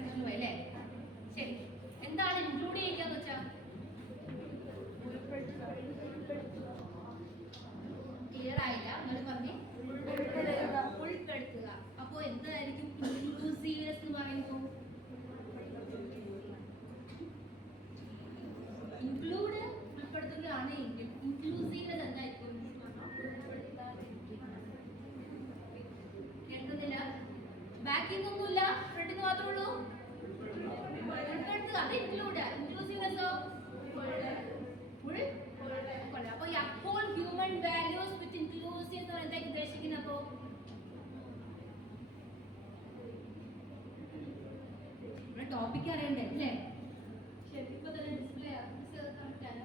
സെക്ഷനിൽ പോയി അല്ലേ? ശരി, എന്താണ് ഇൻക്ലൂഡ് ചെയ്യിക്കാന്ന് വെച്ചാൽ? ക്ലിയർ ആയില്ല, നിങ്ങൾ പറഞ്ഞേ. ഉൾപ്പെടുത്തുക. അപ്പോ എന്തായിരിക്കും ഇൻക്ലൂസീവ്നെസ് എന്ന് പറയുമ്പോൾ? ഇൻക്ലൂഡ് ഉൾപ്പെടുത്തുകയാണ് എങ്കിൽ ഇൻക്ലൂസീവ്നെസ് എന്തായിരിക്കും? കേൾക്കുന്നില്ല? ബാക്കിംഗ് ഒന്നുമില്ല, ഫ്രണ്ടിന് മാത്രമേ ഉള്ളൂ. ഉൾപ്പെടുത്തുക, അത് ഇൻക്ലൂഡ്. ഇൻക്ലൂസീവ്നെസ്സോ? അപ്പൊ അപ്പോൾ ഹ്യൂമൻ വാല്യൂസ് വിത്ത് ഇൻക്ലൂസീവ് എന്ന് എന്താ ഉദ്ദേശിക്കുന്നത്? അപ്പോ ടോപ്പിക് അറിയണ്ടേ അല്ലേ? ശരി, ഇപ്പൊ തന്നെ ഡിസ്പ്ലേ കറക്റ്റാണ്.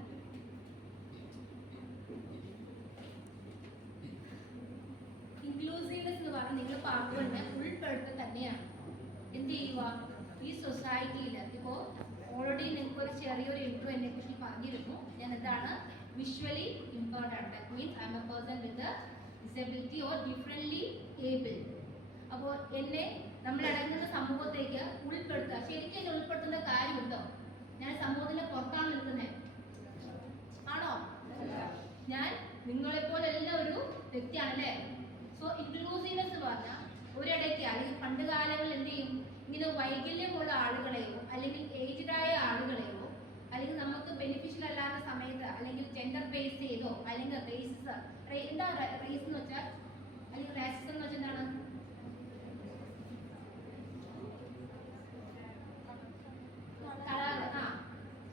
ഇൻക്ലൂസീവ്നെസ് എന്ന് പറഞ്ഞാൽ നിങ്ങൾ പറഞ്ഞുകൊണ്ട് ഉൾപ്പെടുത്തൽ തന്നെയാണ്. എന്ത് ചെയ്യുക? ഈ സൊസൈറ്റിയിൽ ഇപ്പോൾ ഓൾറെഡി നിങ്ങൾക്ക് ഒരു ചെറിയൊരു ഇൻട്രോ എന്നെ കുറിച്ച് പറഞ്ഞിരുന്നു. ഞാൻ എന്താണ് വിഷ്വലി ഇമ്പയർഡ് ആണ്. That means I M A person with disability or differently able. അപ്പോൾ എന്നെ നമ്മളടങ്ങുന്ന സമൂഹത്തേക്ക് ഉൾപ്പെടുത്തുക. ശരിക്കും എന്നെ ഉൾപ്പെടുത്തേണ്ട കാര്യമുണ്ടോ? ഞാൻ സമൂഹത്തിന്റെ പുറത്താണ് നിൽക്കുന്നത്, ആണോ? ഞാൻ നിങ്ങളെപ്പോലെ എല്ലാം ഒരു വ്യക്തിയാണല്ലേ? സോ ഇൻക്ലൂസീവ്നെസ് പറഞ്ഞാൽ ഒരിടയ്ക്ക് അല്ലെങ്കിൽ പണ്ട് കാലങ്ങളിൽ എന്ത് ചെയ്യും, ഇങ്ങനെ വൈകല്യമുള്ള ആളുകളെയോ അല്ലെങ്കിൽ ഏജ്ഡായ ആളുകളെയോ അല്ലെങ്കിൽ നമുക്ക് ബെനിഫിഷ്യൽ അല്ലാത്ത സമയത്ത് അല്ലെങ്കിൽ ജെൻഡർ ബേസ് ചെയ്തോ അല്ലെങ്കിൽ റേസ്, എന്താ റേസ് എന്ന് വെച്ചാൽ അല്ലെങ്കിൽ റാസിസം എന്ന് വെച്ചാൽ എന്താണ്?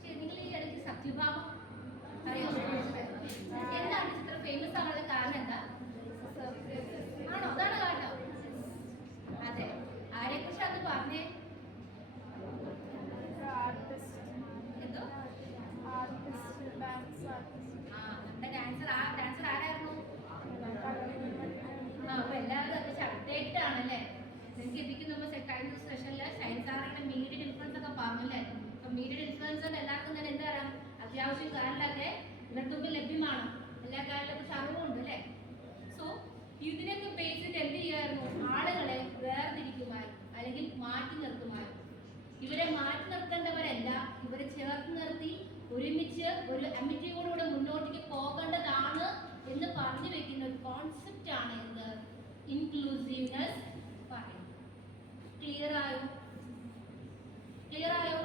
ശരി, നിങ്ങൾ ഈ ഇടയ്ക്ക് സത്യഭാമം അറിയോ? എന്താണ് ചിത്രം ഫേമസ് ആകാനുള്ള കാരണം എന്താ? ആണോ? അതാണ് കാരണം. അതെ, ആരെ കുറിച്ച് അത് പറഞ്ഞേ? എന്തോ ഡാൻസർ ആരായിരുന്നു? അപ്പൊ എല്ലാവരും അത് അപ്ഡേറ്റഡ് ആണല്ലേ? എനിക്ക് ഇതിക്ക് നമ്മൾ കഴിഞ്ഞ സെഷനില് സയൻസ് ആറിന്റെ മീഡിയ ഇൻഫ്ലുവൻസ് ഒക്കെ പറഞ്ഞല്ലേ? അപ്പൊ മീഡിയ ഇൻഫ്ലുവൻസ് എല്ലാവർക്കും തന്നെ എന്താ പറയാം, അത്യാവശ്യം കാര്യങ്ങളൊക്കെ ഇവരുടെ മുമ്പിൽ ലഭ്യമാണ്. എല്ലാ കാര്യങ്ങളൊക്കെ അറിവുണ്ട് അല്ലേ? സോ ഇതിനൊക്കെ ബേസിട്ട് എന്ത് ചെയ്യായിരുന്നു? ആളുകളെ വേർതിരിക്കുമായി അല്ലെങ്കിൽ മാറ്റി നിർത്തുമായിരുന്നു. ഇവരെ മാറ്റി നിർത്തേണ്ടവരല്ല, ഇവരെ ചേർത്ത് നിർത്തി ഒരുമിച്ച് ഒരു അമിറ്റിയോടുകൂടെ മുന്നോട്ടേക്ക് പോകേണ്ടതാണ് എന്ന് പറഞ്ഞു വെക്കുന്ന ഒരു കോൺസെപ്റ്റ് ആണ് എന്ത്? ഇൻക്ലൂസീവ്നെസ് പറയുന്നത്. ക്ലിയർ ആയോ? ക്ലിയർ ആയോ?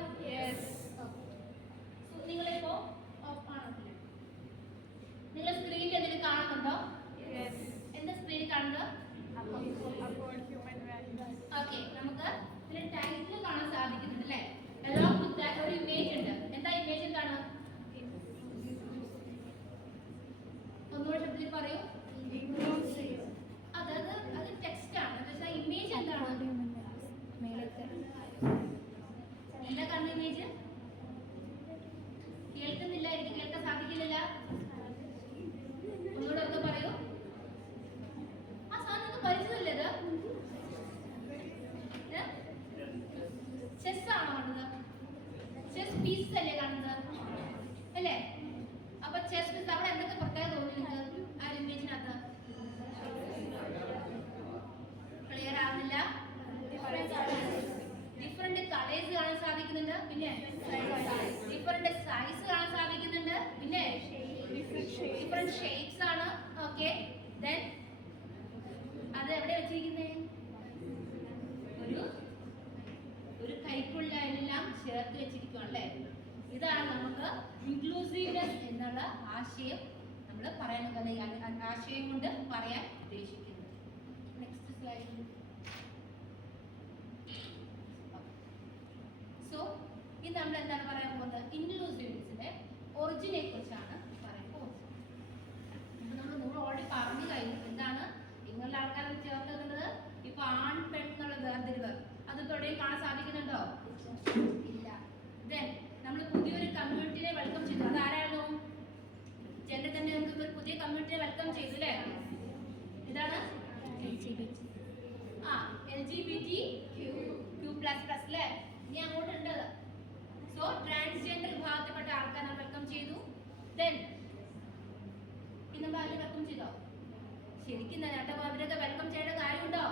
നിങ്ങളിപ്പോ ആണല്ലേ? നിങ്ങൾ സ്ക്രീനിൽ എന്തെങ്കിലും കാണുന്നുണ്ടോ? എന്താ സ്ക്രീനിൽ കാണുന്നത്? ഓക്കെ, നമുക്ക് ഇതിന്റെ ടൈറ്റിൽ കാണാൻ സാധിക്കുന്നുണ്ട് അല്ലേ? Along with that ഒരു ഇമേജ് ഉണ്ട്. എന്താ ഇമേജ്? എന്താണ്? ഒന്നുകൂടെ ശബ്ദത്തിൽ പറയൂ. അതായത് അത് ടെക്സ്റ്റ് ആണ്. പക്ഷേ ഇമേജ് എന്താണ്? എന്താ കാണുന്ന ഇമേജ്? കേൾക്കുന്നില്ല, എനിക്ക് കേൾക്കാൻ സാധിക്കുന്നില്ല. ഒന്നുകൂടെ ഒന്ന് പറയൂ. ആ സാധനം പരിചയമില്ലേ? ഇത് ചെസ് ആണോ കാണുന്നത്? ചെസ് പീസ് അല്ലേ കാണുന്നത് അല്ലേ? അപ്പൊ ചെസ് പീസ് അവിടെ എന്തൊക്കെ പ്രത്യേകത തോന്നുന്നുണ്ട് ആ ഇമേജിനകത്ത്? ക്ലിയർ ആവുന്നില്ല. ഡിഫറെന്റ് കളേഴ്സ് കാണാൻ സാധിക്കുന്നുണ്ട്, പിന്നെ ഡിഫറെന്റ് സൈസ് കാണാൻ സാധിക്കുന്നുണ്ട്, പിന്നെ ഡിഫറെന്റ് ഷേപ്സ് ആണ്. ഓക്കെ, ദെൻ അത് എവിടെ വെച്ചിരിക്കുന്നേ? ഒരു കൈക്കുള്ള എല്ലാം ചേർത്ത് വെച്ചിരിക്കുകയല്ലേ? ഇതാണ് നമുക്ക് ഇൻക്ലൂസീവ്നെസ് എന്നുള്ള ആശയം നമ്മൾ പറയാൻ ആശയം കൊണ്ട് പറയാൻ ഉദ്ദേശിക്കുന്നത്. Next slide. സോ ഇത് നമ്മൾ എന്താണ് പറയാൻ പോകുന്നത്? ഇൻക്ലൂസീവ്നെസിന്റെ ഒറിജിനെ കുറിച്ചാണ് പറയാൻ പോകുന്നത്. നമ്മൾ ഓൾറെഡി പറഞ്ഞു കഴിഞ്ഞു. എന്താണ് നിങ്ങളുടെ ആൾക്കാരെ ചേർക്കുന്നത്? ഇപ്പൊ ആൺ പെൺ എന്നുള്ള വേർതിരിവ് അത് എവിടെയും കാണാൻ സാധിക്കുന്നുണ്ടോ? ഇല്ല. ദെൻ നമ്മൾ പുതിയൊരു കമ്മ്യൂണിറ്റിനെ വെൽക്കം ചെയ്തു. അതാരായിരുന്നു? ജെൻഡർ തന്നെ നമുക്ക് ഒരു പുതിയ കമ്മ്യൂണിറ്റിനെ വെൽക്കം ചെയ്തു അല്ലേ? ഇതാണ് LGBTQ++ അല്ലേ? ഇനി അങ്ങോട്ട് ഉണ്ട്. സോ ട്രാൻസ്ജെൻഡർ വിഭാഗത്തിൽപ്പെട്ട ആൾക്കാരെ വെൽക്കം ചെയ്തു. ദെൻ നമ്മൾ ആരും വെൽക്കം ചെയ്തോ? ശരിക്കും അവരൊക്കെ വെൽക്കം ചെയ്യേണ്ട കാര്യമുണ്ടോ?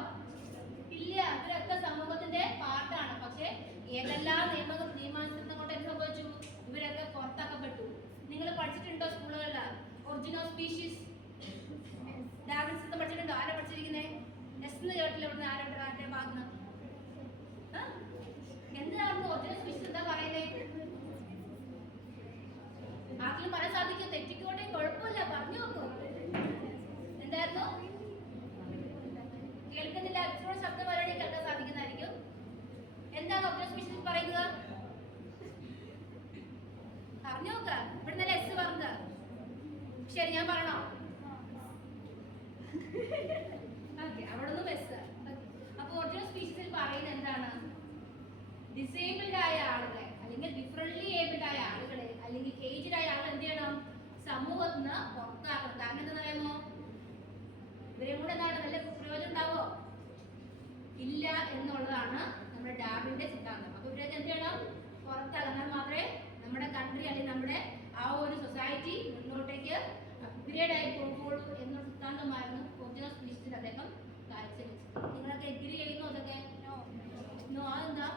ഇല്ല. അവരൊക്കെ സമൂഹത്തിന്റെ പാർട്ടാണ്. പക്ഷെ സമൂഹത്തിൽ നിന്ന് പുറത്താക്കണം. കാരണം എന്താ പറയുമോ, ഇവരെയും കൂടെ എന്താണ് വല്ല പ്രയോജനം ഉണ്ടാവോ? ഇല്ല എന്നുള്ളതാണ് നമ്മുടെ ഡാർവിന്റെ സിദ്ധാന്തം. അപ്പൊ ഇവരൊക്കെ എന്ത് ചെയ്യണം? പുറത്താകണം. മാത്രമേ നമ്മുടെ കൺട്രി അല്ലെങ്കിൽ നമ്മുടെ ആ ഒരു സൊസൈറ്റി മുന്നോട്ടേക്ക് അപ്ഗ്രേഡ് ആയി പോകുള്ളൂ എന്ന സിദ്ധാന്തമായിരുന്നു പൊതുജന സ്പീച്ചിൽ അദ്ദേഹം കാഴ്ചവെച്ചത്. നിങ്ങളൊക്കെ എഗ്രി ചെയ്യുന്നു? അതൊക്കെ അതെന്താ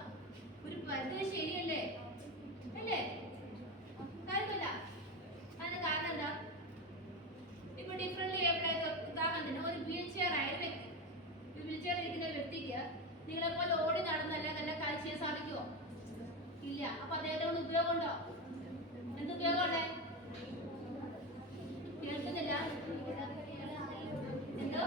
ഒരു പരിധി ശരിയല്ലേ? അല്ലേ? കാര്യമില്ല. അതിന് കാരണം എന്താ? ഇപ്പൊ ഡിഫറെന്റ് ഉദാഹരണത്തിന് ഒരു വീൽ ചെയർ ആയ വ്യക്തി, വീൽ ചെയർ ഇരിക്കുന്ന വ്യക്തിക്ക് നിങ്ങളെപ്പോലെ ഓടി നടന്നല്ല നല്ല കാഴ്ച ചെയ്യാൻ സാധിക്കുമോ? ഇല്ല. അപ്പൊ അദ്ദേഹത്തെ കൊണ്ട് ഉപയോഗമുണ്ടോ? എന്ത് ഉപയോഗമുണ്ടേ? കേൾക്കുന്നില്ല? എന്തോ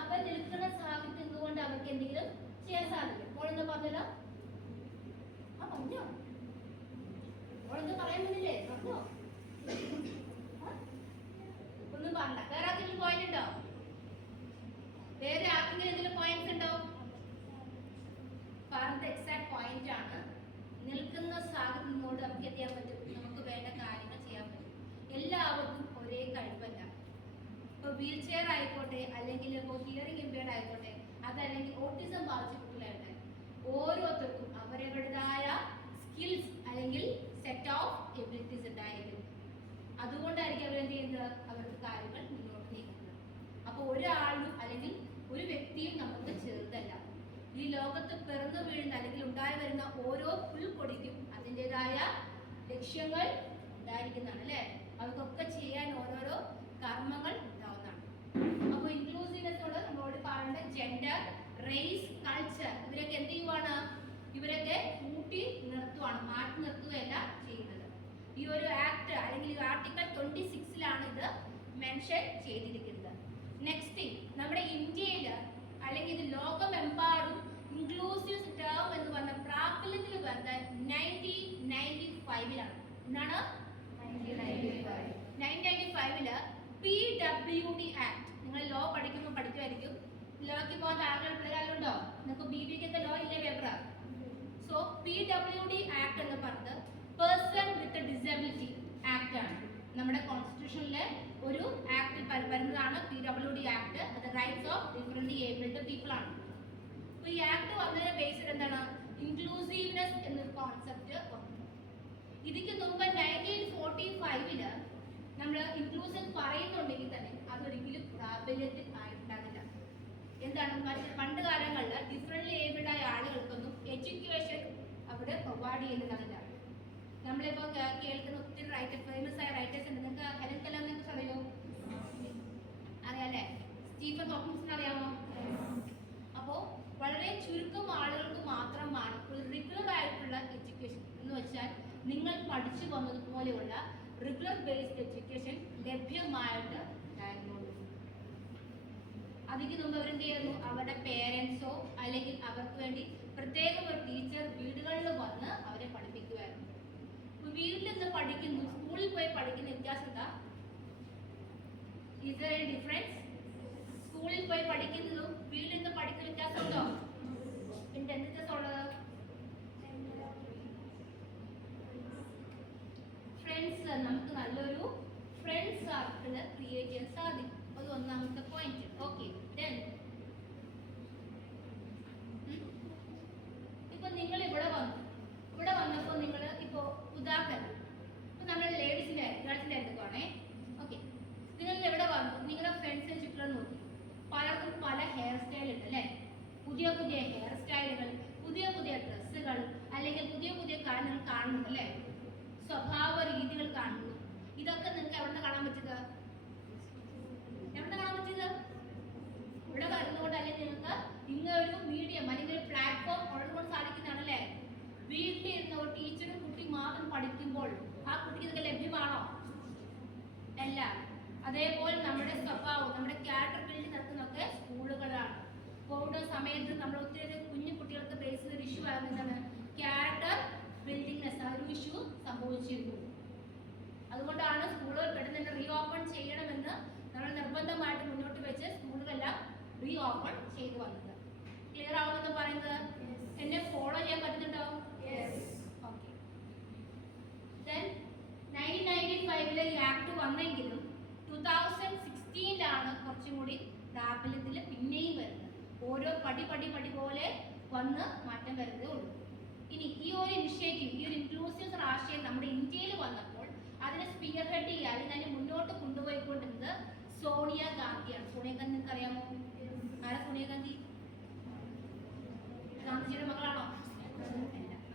അവർ നിൽക്കുന്ന സാഹചര്യം എന്തുകൊണ്ട് അവർക്ക് എന്തെങ്കിലും ചെയ്യാൻ സാധിക്കും? ഓളെന്ന് പറഞ്ഞല്ലോ. പറഞ്ഞോ? ഓളെന്ത് പറയാൻ പറ്റില്ലേ? പറഞ്ഞോ? ഒന്നും പറഞ്ഞ. വേറെ ആർക്കെങ്കിലും പോയിന്റ് ഉണ്ടോ? വേറെ ആർക്കെങ്കിലും എന്തെങ്കിലും പോയിന്റ്സ് ഉണ്ടോ? പറഞ്ഞ എക്സാക്ട് പോയിന്റ് ആണ്. നിൽക്കുന്ന സാഹചര്യത്തിനോട് നമുക്ക് എന്ത് ചെയ്യാൻ പറ്റും? നമുക്ക് വേണ്ട കാര്യങ്ങൾ ചെയ്യാൻ പറ്റും. എല്ലാവർക്കും ഒരേ കഴിവല്ല. ഇപ്പൊ വീൽ ചെയർ ആയിക്കോട്ടെ, അല്ലെങ്കിൽ ഇപ്പോൾ ഹിയറിംഗ് ഇമ്പയർഡ് ആയിക്കോട്ടെ, അതല്ലെങ്കിൽ ഓട്ടിസം ബാധിച്ച കുട്ടികളായിട്ട് ഓരോരുത്തർക്കും അവരവരുടേതായ സ്കിൽസ് അല്ലെങ്കിൽ സെറ്റ് ഓഫ് എബിലിറ്റീസ് ഉണ്ടായിരിക്കും. അതുകൊണ്ടായിരിക്കും അവരെന്ത് ചെയ്യുന്നത്? അവർക്ക് കാര്യങ്ങൾ മുന്നോട്ട് നീക്കുന്നത്. അപ്പോൾ ഒരാളും അല്ലെങ്കിൽ ഒരു വ്യക്തിയും നമുക്ക് ചെറുതല്ല. ഈ ലോകത്ത് പിറന്നു വീഴുന്ന അല്ലെങ്കിൽ ഉണ്ടായി വരുന്ന ഓരോ പുൽക്കൊടിക്കും അതിൻ്റെതായ ലക്ഷ്യങ്ങൾ ഉണ്ടായിരിക്കുന്നതാണ് അല്ലേ? അവർക്കൊക്കെ ചെയ്യാൻ ഓരോരോ കർമ്മങ്ങൾ ഉണ്ടാവുന്നതാണ്. അപ്പോൾ ഇൻക്ലൂസീവ്നെസ്സോട് നമ്മളോട് പറയേണ്ട ജെൻഡർ, റേസ്, കൾച്ചർ ഇവരൊക്കെ എന്ത് ചെയ്യുവാണ്? ഇവരൊക്കെ കൂട്ടി നിർത്തുവാണ്, മാറ്റി നിർത്തുകയല്ല ചെയ്യുന്നത്. ഈ ഒരു ആക്ട് അല്ലെങ്കിൽ ആർട്ടിക്കിൾ 26 ഇത് മെൻഷൻ ചെയ്തിരിക്കുന്നത്. നെക്സ്റ്റ് തിങ്, നമ്മുടെ ഇന്ത്യയിൽ അല്ലെങ്കിൽ ഇത് ലോകമെമ്പാടും ഇൻക്ലൂസീവ് ടേം എന്ന് പറഞ്ഞ പ്രാബല്യത്തിൽ വരുന്നത് 1995 എന്താണ്? 1995 PWD ആക്ട്. നിങ്ങൾ ലോ പഠിക്കുമ്പോൾ പഠിക്കുമായിരിക്കും. ലോയ്ക്ക് പോകാൻ ആളുകൾ പിള്ളേരുണ്ടോ? നിങ്ങൾക്ക് BBക്ക് ലോ ഇല്ലേ പേപ്പർ? സോ PWD ആക്ട് എന്ന് പറഞ്ഞത് പേഴ്സൺ വിത്ത് ഡിസബിലിറ്റി ആക്ട് ആണ്. നമ്മുടെ കോൺസ്റ്റിറ്റ്യൂഷനിലെ ഒരു ആക്ട് വരുന്നതാണ് PWD ആക്ട്. അത് rights of different abled people ആണ്. അപ്പോൾ ഈ ആക്ട് വന്നതിന്റെ ബേസിൽ എന്താണ്? ഇൻക്ലൂസീവ്നെസ് എന്നൊരു കോൺസെപ്റ്റ് വന്നു. ഇതിക്ക് മുമ്പ് 1945 നമ്മൾ ഇൻക്ലൂസീവ് പറയുന്നുണ്ടെങ്കിൽ തന്നെ അതൊരിക്കലും പ്രാബല്യത്തിൽ ആയിട്ടുണ്ടാകില്ല. എന്താണ്? പണ്ട് കാലങ്ങളിൽ ഡിഫറെന്റ് ഏബിൾഡ് ആയ ആളുകൾക്കൊന്നും എഡ്യൂക്കേഷൻ അവിടെ പ്രൊവൈഡ് ചെയ്യുന്നതല്ല. നമ്മളിപ്പോ കേൾക്കുന്ന ഒത്തിരി ഫേമസ് ആയ റൈറ്റേഴ്സ് ഉണ്ട്. നിങ്ങൾക്ക് ഹെലൻ കെല്ലറിനെ കുറിച്ച് അറിയോ? അറിയാല്ലേ? സ്റ്റീഫൻ ഹോക്കിൻസിനെ അറിയാമോ? അപ്പോ വളരെ ചുരുക്കം ആളുകൾക്ക് മാത്രമാണ് ഒരു റെഗുലർ ആയിട്ടുള്ള എഡ്യൂക്കേഷൻ എന്ന് വെച്ചാൽ നിങ്ങൾ പഠിച്ചു വന്നതുപോലെയുള്ള റെഗുലർ ബേസ്ഡ് എഡ്യൂക്കേഷൻ ലഭ്യമായിട്ട് ഉണ്ടായിരുന്നുള്ളൂ. അതിന് മുമ്പ് അവരെന്ത് ചെയ്യുന്നു? അവരുടെ പേരൻസോ അല്ലെങ്കിൽ അവർക്ക് വേണ്ടി പ്രത്യേകം ഒരു ടീച്ചർ വീടുകളിൽ വന്ന് അവരെ പഠിപ്പിക്കുമായിരുന്നു. വീട്ടിൽ നിന്ന് പഠിക്കുന്നു സ്കൂളിൽ പോയി പഠിക്കുന്ന വ്യത്യാസം എന്താ? Is there any difference? സ്കൂളിൽ പോയി പഠിക്കുന്നതും വീട്ടിൽ നിന്ന് പഠിക്കുന്ന വ്യത്യാസം ഉണ്ടോ? എന്ത് വ്യത്യാസമുള്ളത്? ഫ്രണ്ട്സ്, നമുക്ക് നല്ലൊരു ഫ്രണ്ട് സർക്കിൾ ക്രിയേറ്റ് ചെയ്യാൻ സാധിക്കും. അത് ഒന്നാമത്തെ പോയിന്റ്. ഓക്കെ, ഇപ്പൊ നിങ്ങൾ ഇവിടെ വന്നപ്പോൾ നിങ്ങൾ ഇപ്പോ ഉദാഹരണം ഇപ്പൊ നമ്മൾ ഗേൾസിന്റെ എടുക്കുവാണേ. ഓക്കെ, നിങ്ങൾ എവിടെ വന്നു? നിങ്ങളുടെ ഫ്രണ്ട്സിനെ ചുറ്റും നോക്കി. പലർക്കും പല ഹെയർ സ്റ്റൈൽ ഉണ്ട് അല്ലേ? പുതിയ പുതിയ ഹെയർ സ്റ്റൈലുകൾ, പുതിയ പുതിയ ഡ്രസ്സുകൾ, അല്ലെങ്കിൽ പുതിയ പുതിയ കാര്യങ്ങൾ കാണുന്നുണ്ട് അല്ലേ? സ്വഭാവ രീതികൾ കാണുന്നു. ഇതൊക്കെ നിങ്ങൾക്ക് എവിടെ കാണാൻ പറ്റുക? എവിടെ കാണാൻ പറ്റിയത്? ഇവിടെ വരുന്നതുകൊണ്ട് അല്ലെങ്കിൽ നിങ്ങൾക്ക് ഇങ്ങനൊരു മീഡിയം അല്ലെങ്കിൽ ഒരു പ്ലാറ്റ്ഫോം ഉള്ളതുകൊണ്ട് സാധിക്കുന്നതാണല്ലേ? വീട്ടിലിരുന്ന ഒരു ടീച്ചറും കുട്ടി മാത്രം പഠിക്കുമ്പോൾ ആ കുട്ടിക്ക് ഇതൊക്കെ ലഭ്യമാണോ? അല്ല. അതേപോലെ നമ്മുടെ സ്വഭാവം, നമ്മുടെ ക്യാരക്ടർ ബിൽഡിംഗ് നടത്തുന്നതൊക്കെ സ്കൂളുകളാണ്. കോവിഡ് സമയത്ത് നമ്മൾ ഒത്തിരി കുഞ്ഞു കുട്ടികൾക്ക് ബേസ് ചെയ്ത ഇഷ്യൂ ആയിരുന്നതാണ് ക്യാരക്ടർ ബിൽഡിംഗ്നെസ്. ആ ഒരു ഇഷ്യൂ സംഭവിച്ചിരുന്നു. അതുകൊണ്ടാണ് സ്കൂളുകൾ പെട്ടെന്ന് തന്നെ റീ ഓപ്പൺ ചെയ്യണമെന്ന് നമ്മൾ നിർബന്ധമായിട്ട് മുന്നോട്ട് വെച്ച് സ്കൂളുകളെല്ലാം റീ ഓപ്പൺ ചെയ്തു വന്നത്. ക്ലിയർ ആവുമെന്ന് പറയുന്നത്? എന്നെ ഫോളോ ചെയ്യാൻ പറ്റുന്നുണ്ടോ? ഓക്കെ. ദെൻ 1995 ഈ ആക്ട് വന്നെങ്കിലും 2016 കുറച്ചും കൂടി പ്രാബല്യത്തിൽ പിന്നെയും വരുന്നത്. ഓരോ പടി പോലെ വന്ന് മാറ്റം വരുന്നതേ ഉള്ളൂ. ഇനി ഈ ഒരു ഇനിഷ്യേറ്റീവ്, ഈ ഒരു ഇൻക്ലൂസീവ് ആശയം നമ്മുടെ ഇന്ത്യയിൽ വന്നപ്പോൾ അതിനെ സ്പിയർ ഹെഡ് ചെയ്യുക, അതിനെ മുന്നോട്ട് കൊണ്ടുപോയിക്കൊണ്ടിരുന്നത് സോണിയ ഗാന്ധിയാണ്. സോണിയാഗാന്ധി നിങ്ങൾക്ക് അറിയാമോ? ആരാ സോണിയാഗാന്ധി? ഗാന്ധിജിയുടെ മകളാണോ?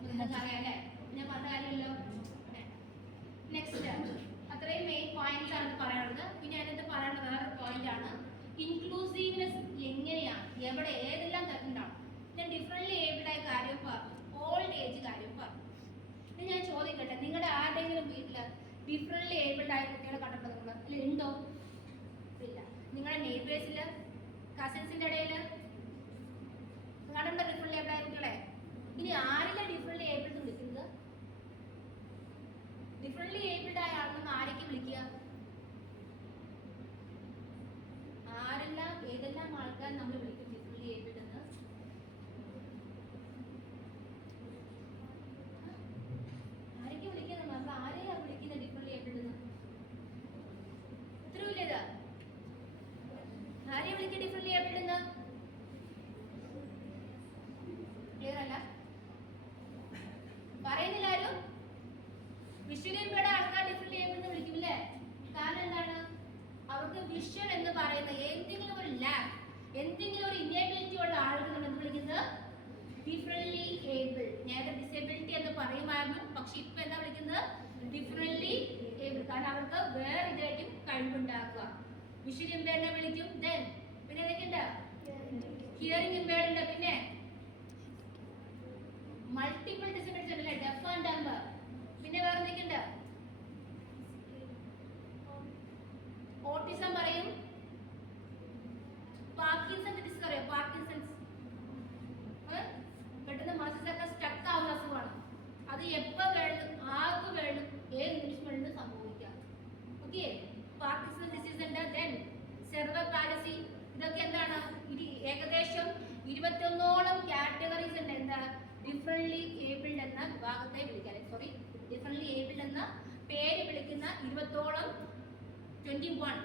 നിങ്ങൾക്ക് അറിയാം അല്ലേ? ഞാൻ പറഞ്ഞ കാര്യമല്ലോ. നെക്സ്റ്റ്, അത്രയും മെയിൻ പോയിന്റ്സ് ആണ് പറയാനുള്ളത്. പിന്നെ അതിനകത്ത് പറയാനുള്ള വേറൊരു പോയിന്റ് ആണ് ഇൻക്ലൂസീവ്നെസ് എങ്ങനെയാണ്, എവിടെ, ഏതെല്ലാം തരത്തിലാണ്. ഞാൻ ഡിഫറെന്റ്ലി ഏബിൾഡ് ആയ കാര്യം പറഞ്ഞു, ഓൾഡ് ഏജ് കാര്യം പറഞ്ഞു. ഇനി ഞാൻ ചോദിക്കട്ടെ, നിങ്ങളുടെ ആരുടെയെങ്കിലും വീട്ടിൽ ഡിഫറെന്റ്ലി ഏബിൾഡ് ആയ കുട്ടികളെ കണ്ടിട്ടുണ്ടോ? നിങ്ങൾ അല്ല, ഉണ്ടോ? ഇല്ല. നിങ്ങളുടെ നെയ്ബേഴ്സിൽ, കസിൻസിന്റെ ഇടയിൽ കണ്ടിട്ടുണ്ടോ ഡിഫറെന്റ്ലി ഏബിൾഡ് ആയ കുട്ടികളെ? ഇനി ആരെല്ലാം ഡിഫറെന്റ്ലി ഏബിൾഡ് വിളിക്കുന്നത്? ഡിഫറെന്റ്ലി ഏബിൾഡ് ആയ ആളെന്ന് ആരൊക്കെ വിളിക്കുക? ആരെല്ലാം, ഏതെല്ലാം ആൾക്കാർ നമ്മൾ വിളിക്കും ഡിഫറെന്റ്ലി ഏബിൾഡ് എന്ന്? ആരൊക്കെ വിളിക്കുന്നത്? നമ്മൾ ആരെയാ വിളിക്കുന്നത് ഡിഫറെന്റ്ലി ഏബിൾഡ് എന്ന്? ഉത്തരവില്ലേത്? ആരെയാ വിളിക്കുക ഡിഫറെന്റ്ലി ഏബിൾഡ് എന്ന്? ക്ലിയർ അല്ല? പറയുന്നില്ല ആരും? വിഷ്വലി ഇംപയർഡ് ആൾക്കാർ ഡിഫറെന്റ്ലി ഏബിൾഡ് എന്ന് വിളിക്കുമല്ലേ? കാരണം എന്താണ്? അവർക്ക് വിഷൻ എന്ന് പറയുന്ന എന്തെങ്കിലും ഒരു ലാബ്, എന്തെങ്കിലും ഒരു ഇനേബിലിറ്റി ഉള്ള ആളുകൾ നമ്മൾ എന്ത് വിളിക്കുന്നത്? Differently able. നേരത്തെ ഡിസേബിലിറ്റി എന്ന് പറയുമായിരുന്നു, പക്ഷെ ഇപ്പൊ എന്താ വിളിക്കുന്നത്? Differently able. കാരണം അവർക്ക് വേറെ ഇതായിട്ടും കഴിവുണ്ടാക്കുക. വിഷ്വൽ ഇംപയർഡിനെ വിളിക്കും. ദെൻ പിന്നെ എന്തൊക്കെയുണ്ട്? ഹിയറിംഗ് ഇംപയർഡ് ഉണ്ട്. പിന്നെ മൾട്ടിപ്പിൾ ഡിസബിലിറ്റീസ് ഉണ്ടല്ലേ, ഡെഫ് ആൻഡ് ഡംബ്. പിന്നെ വേറെ എന്തൊക്കെയുണ്ട്? ഓട്ടിസം പറയും. പാർക്കിൻസൺ ഡിസീസ് അറിയോ? പാർക്കിൻസൺസ് പെട്ടെന്ന് മസിൽസ് ഒക്കെ സ്റ്റക്ക് ആവുന്ന അസുഖമാണ്. അത് എപ്പോ വേണം, ആർക്ക് വേണം, ഏത് നിമിഷം വേണം സംഭവിക്കാം. ഓക്കെ, പാർക്കിൻസൺ ഡിസീസ് ഉണ്ട്. Then സെർവൽ fallacy. ഇതൊക്കെ എന്താണ്? ഏകദേശം 21ഓളം കാറ്റഗറീസ് ഉണ്ട്. എന്താ? ഡിഫറെന്റ്ലി ഏബിൾഡ് എന്ന വിഭാഗത്തെ വിളിക്കാൻ, സോറി, ഡിഫറെന്റ്ലി ഏബിൾഡ് എന്ന പേര് വിളിക്കുന്ന 20ഓളം 20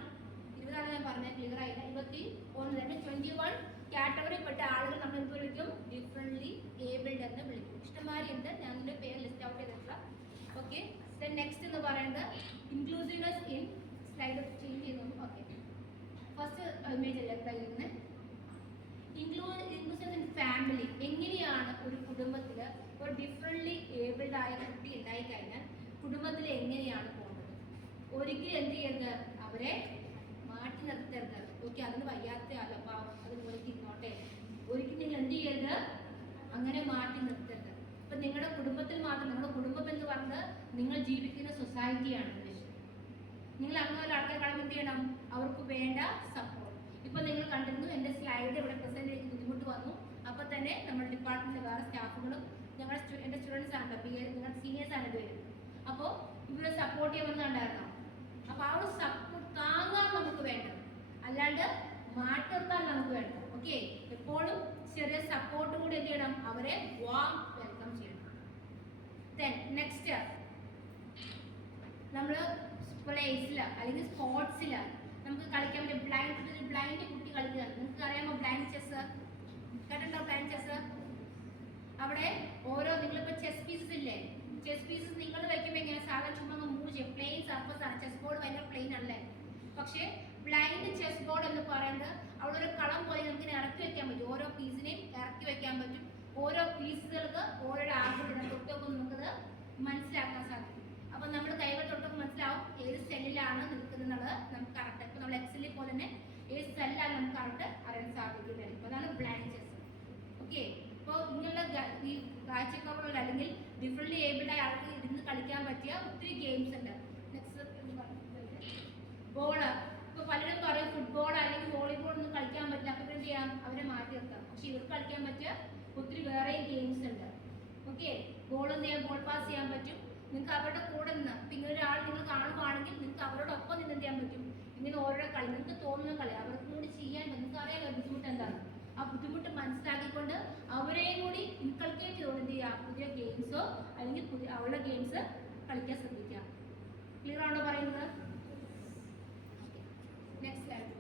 ഞാൻ പറഞ്ഞത് ക്ലിയർ ആയില്ല. 21 തന്നെ 21 കാറ്റഗറി പെട്ട ആളുകൾ നമ്മൾ എന്ത് വിളിക്കും? ഡിഫറെന്റ്ലി ഏബിൾഡ് എന്ന് വിളിക്കും. ഇഷ്ടംമാരി ഉണ്ട്, ഞാൻ ഇതിന്റെ പേര് ലിസ്റ്റ് ഔട്ട് ചെയ്തിട്ടുള്ള. ഓക്കെ, നെക്സ്റ്റ് എന്ന് പറയുന്നത് ഇൻക്ലൂസീവ്നെസ് ഇൻ സ്ലൈഡ് ചേഞ്ച് ചെയ്യുന്നു. ഓക്കെ, ഫസ്റ്റ് ഇമേജ് അല്ലേ കഴിയുന്നത്? Inclusiveness in family. എങ്ങനെയാണ് ഒരു കുടുംബത്തിൽ ഒരു ഡിഫറെന്റ്ലി ഏബിൾഡ് ആയ കുട്ടി ഉണ്ടായി കഴിഞ്ഞാൽ കുടുംബത്തിൽ എങ്ങനെയാണ് പോകുന്നത്? ഒരിക്കലും എന്ത് ചെയ്യരുത്? അവരെ മാറ്റി നിർത്തരുത്. ഓക്കെ, അതിന് വയ്യാത്ത ആളോ അപ്പൊ അതുപോലെ ഇരുന്നോട്ടെ. ഒരിക്കലും നിങ്ങൾ എന്ത് ചെയ്യരുത്? അങ്ങനെ മാറ്റി നിർത്തരുത്. ഇപ്പൊ നിങ്ങളുടെ കുടുംബത്തിൽ മാത്രം, നിങ്ങളുടെ കുടുംബം എന്ന് പറഞ്ഞത് നിങ്ങൾ ജീവിക്കുന്ന സൊസൈറ്റിയാണ്. നിങ്ങൾ അങ്ങനെ ആൾക്കാരെ കാണുമ്പോൾ എന്ത് ചെയ്യണം? അവർക്ക് വേണ്ട സപ്പോർട്ട്. ഇപ്പൊ നിങ്ങൾ കണ്ടിരുന്നു, എന്റെ സ്ലൈഡ് ഇവിടെ പ്രസന്റ് ചെയ്ത് ബുദ്ധിമുട്ട് വന്നു. അപ്പൊ തന്നെ നമ്മുടെ ഡിപ്പാർട്ട്മെന്റിലെ വേറെ സ്റ്റാഫുകളും എന്റെ സ്റ്റുഡൻസ് ആണ്, നിങ്ങളുടെ സീനിയേഴ്സ് ആണ് പേര്. അപ്പോൾ ഇവരെ സപ്പോർട്ട് ചെയ്യുന്നുണ്ടായിരുന്നോ? അപ്പൊ ആ ഒരു സപ്പോർട്ട് താങ്ങാൻ നമുക്ക് വേണ്ടത്, അല്ലാണ്ട് മാറ്റിർത്താൻ നമുക്ക് വേണ്ടത്. ഓക്കെ, എപ്പോഴും ചെറിയ സപ്പോർട്ട് കൂടി എന്ത് ചെയ്യണം? അവരെ വാം വെൽക്കം ചെയ്യണം. ദെൻ നെക്സ്റ്റ്, നമ്മൾ പ്ലേസിൽ അല്ലെങ്കിൽ സ്പോർട്സിൽ നമുക്ക് കളിക്കാൻ പറ്റും. ബ്ലൈൻഡ് കുട്ടി കളിക്കുന്നത് നിങ്ങൾക്ക് അറിയാമോ? ബ്ലൈൻഡ് ചെസ് കേട്ടിട്ടുണ്ടോ? ബ്ലൈൻഡ് ചെസ് അവിടെ ഓരോ, നിങ്ങളിപ്പോ ചെസ് പീസസ് ഇല്ലേ, ചെസ് പീസസ് നിങ്ങൾ വയ്ക്കുമ്പോൾ എങ്ങനെ? സാധാരണ ചുമ്മാ മൂവ് ചെയ്യും. പ്ലെയിൻ സർഫസ് ആണ്. ചെസ് ബോർഡ് ഭയങ്കര പ്ലെയിൻ ആണല്ലേ. പക്ഷേ ബ്ലൈൻഡ് ചെസ് ബോർഡ് എന്ന് പറയുന്നത് അവിടെ ഒരു കളം പോലെ നമുക്ക് ഇറക്കി വെക്കാൻ പറ്റും. ഓരോ പീസിനെയും ഇറക്കി വെക്കാൻ പറ്റും. ഓരോ പീസുകൾക്ക് ഓരോ ആകൃതി തൊട്ടൊക്കെ നമുക്കത് മനസ്സിലാക്കാൻ സാധിക്കും. അപ്പൊ നമ്മൾ കൈകൾ തൊട്ടൊക്കെ മനസ്സിലാവും ഏത് സെല്ലിലാണ് നിൽക്കുന്നത് നമുക്ക് കറക്റ്റ്. ഇപ്പൊ നമ്മൾ എക്സലിൽ പോലെ തന്നെ ഏത് സെല്ലാണ് നമുക്ക് കറക്റ്റ് അറിയാൻ സാധിക്കുന്നത്. ഇപ്പൊ അതാണ് ബ്ലൈൻഡ് ചെസ്. ഓക്കെ, ഇപ്പോൾ ഇങ്ങനെയുള്ള ഈ കാഴ്ചക്കുറവുള്ള അല്ലെങ്കിൽ ഡിഫറെന്റ്ലി ഏബിൾഡ് ആയ ആൾക്ക് ഇരുന്ന് കളിക്കാൻ പറ്റിയ ഒത്തിരി ഗെയിംസ് ഉണ്ട്. Next ball. ഇപ്പൊ പലരും പറയും ഫുട്ബോൾ അല്ലെങ്കിൽ വോളിബോൾ ഒന്നും കളിക്കാൻ പറ്റില്ല, അപ്പൊ എന്ത് ചെയ്യാം? അവരെ മാറ്റി നിർത്താം. പക്ഷെ ഇവർക്ക് കളിക്കാൻ പറ്റിയ ഒത്തിരി വേറെയും ഗെയിംസ് ഉണ്ട്. ഓക്കെ, ബോൾ എന്ത് ചെയ്യാം? ബോൾ പാസ് ചെയ്യാൻ പറ്റും. നിങ്ങൾക്ക് അവരുടെ കൂടെ നിന്ന്, ഇങ്ങനെ ഒരാൾ നിങ്ങൾ കാണുകയാണെങ്കിൽ നിങ്ങൾക്ക് അവരോടൊപ്പം നിന്ന് എന്ത് ചെയ്യാൻ പറ്റും? ഇങ്ങനെ ഓരോ കളി, നിങ്ങൾക്ക് തോന്നുന്ന കളി അവർക്കും കൂടി ചെയ്യാൻ നിങ്ങൾക്ക് അറിയാലോ ബുദ്ധിമുട്ട് എന്താണ്. ആ ബുദ്ധിമുട്ട് മനസ്സിലാക്കിക്കൊണ്ട് അവരെയും കൂടി ഇൻകൾക്കേറ്റ് ചെയ്തുകൊണ്ട് എന്ത് ചെയ്യുക? പുതിയ ഗെയിംസോ അല്ലെങ്കിൽ അവരുടെ ഗെയിംസ് കളിക്കാൻ ശ്രദ്ധിക്കുക. ക്ലിയർ ആണോ പറയുന്നത്? Next slide.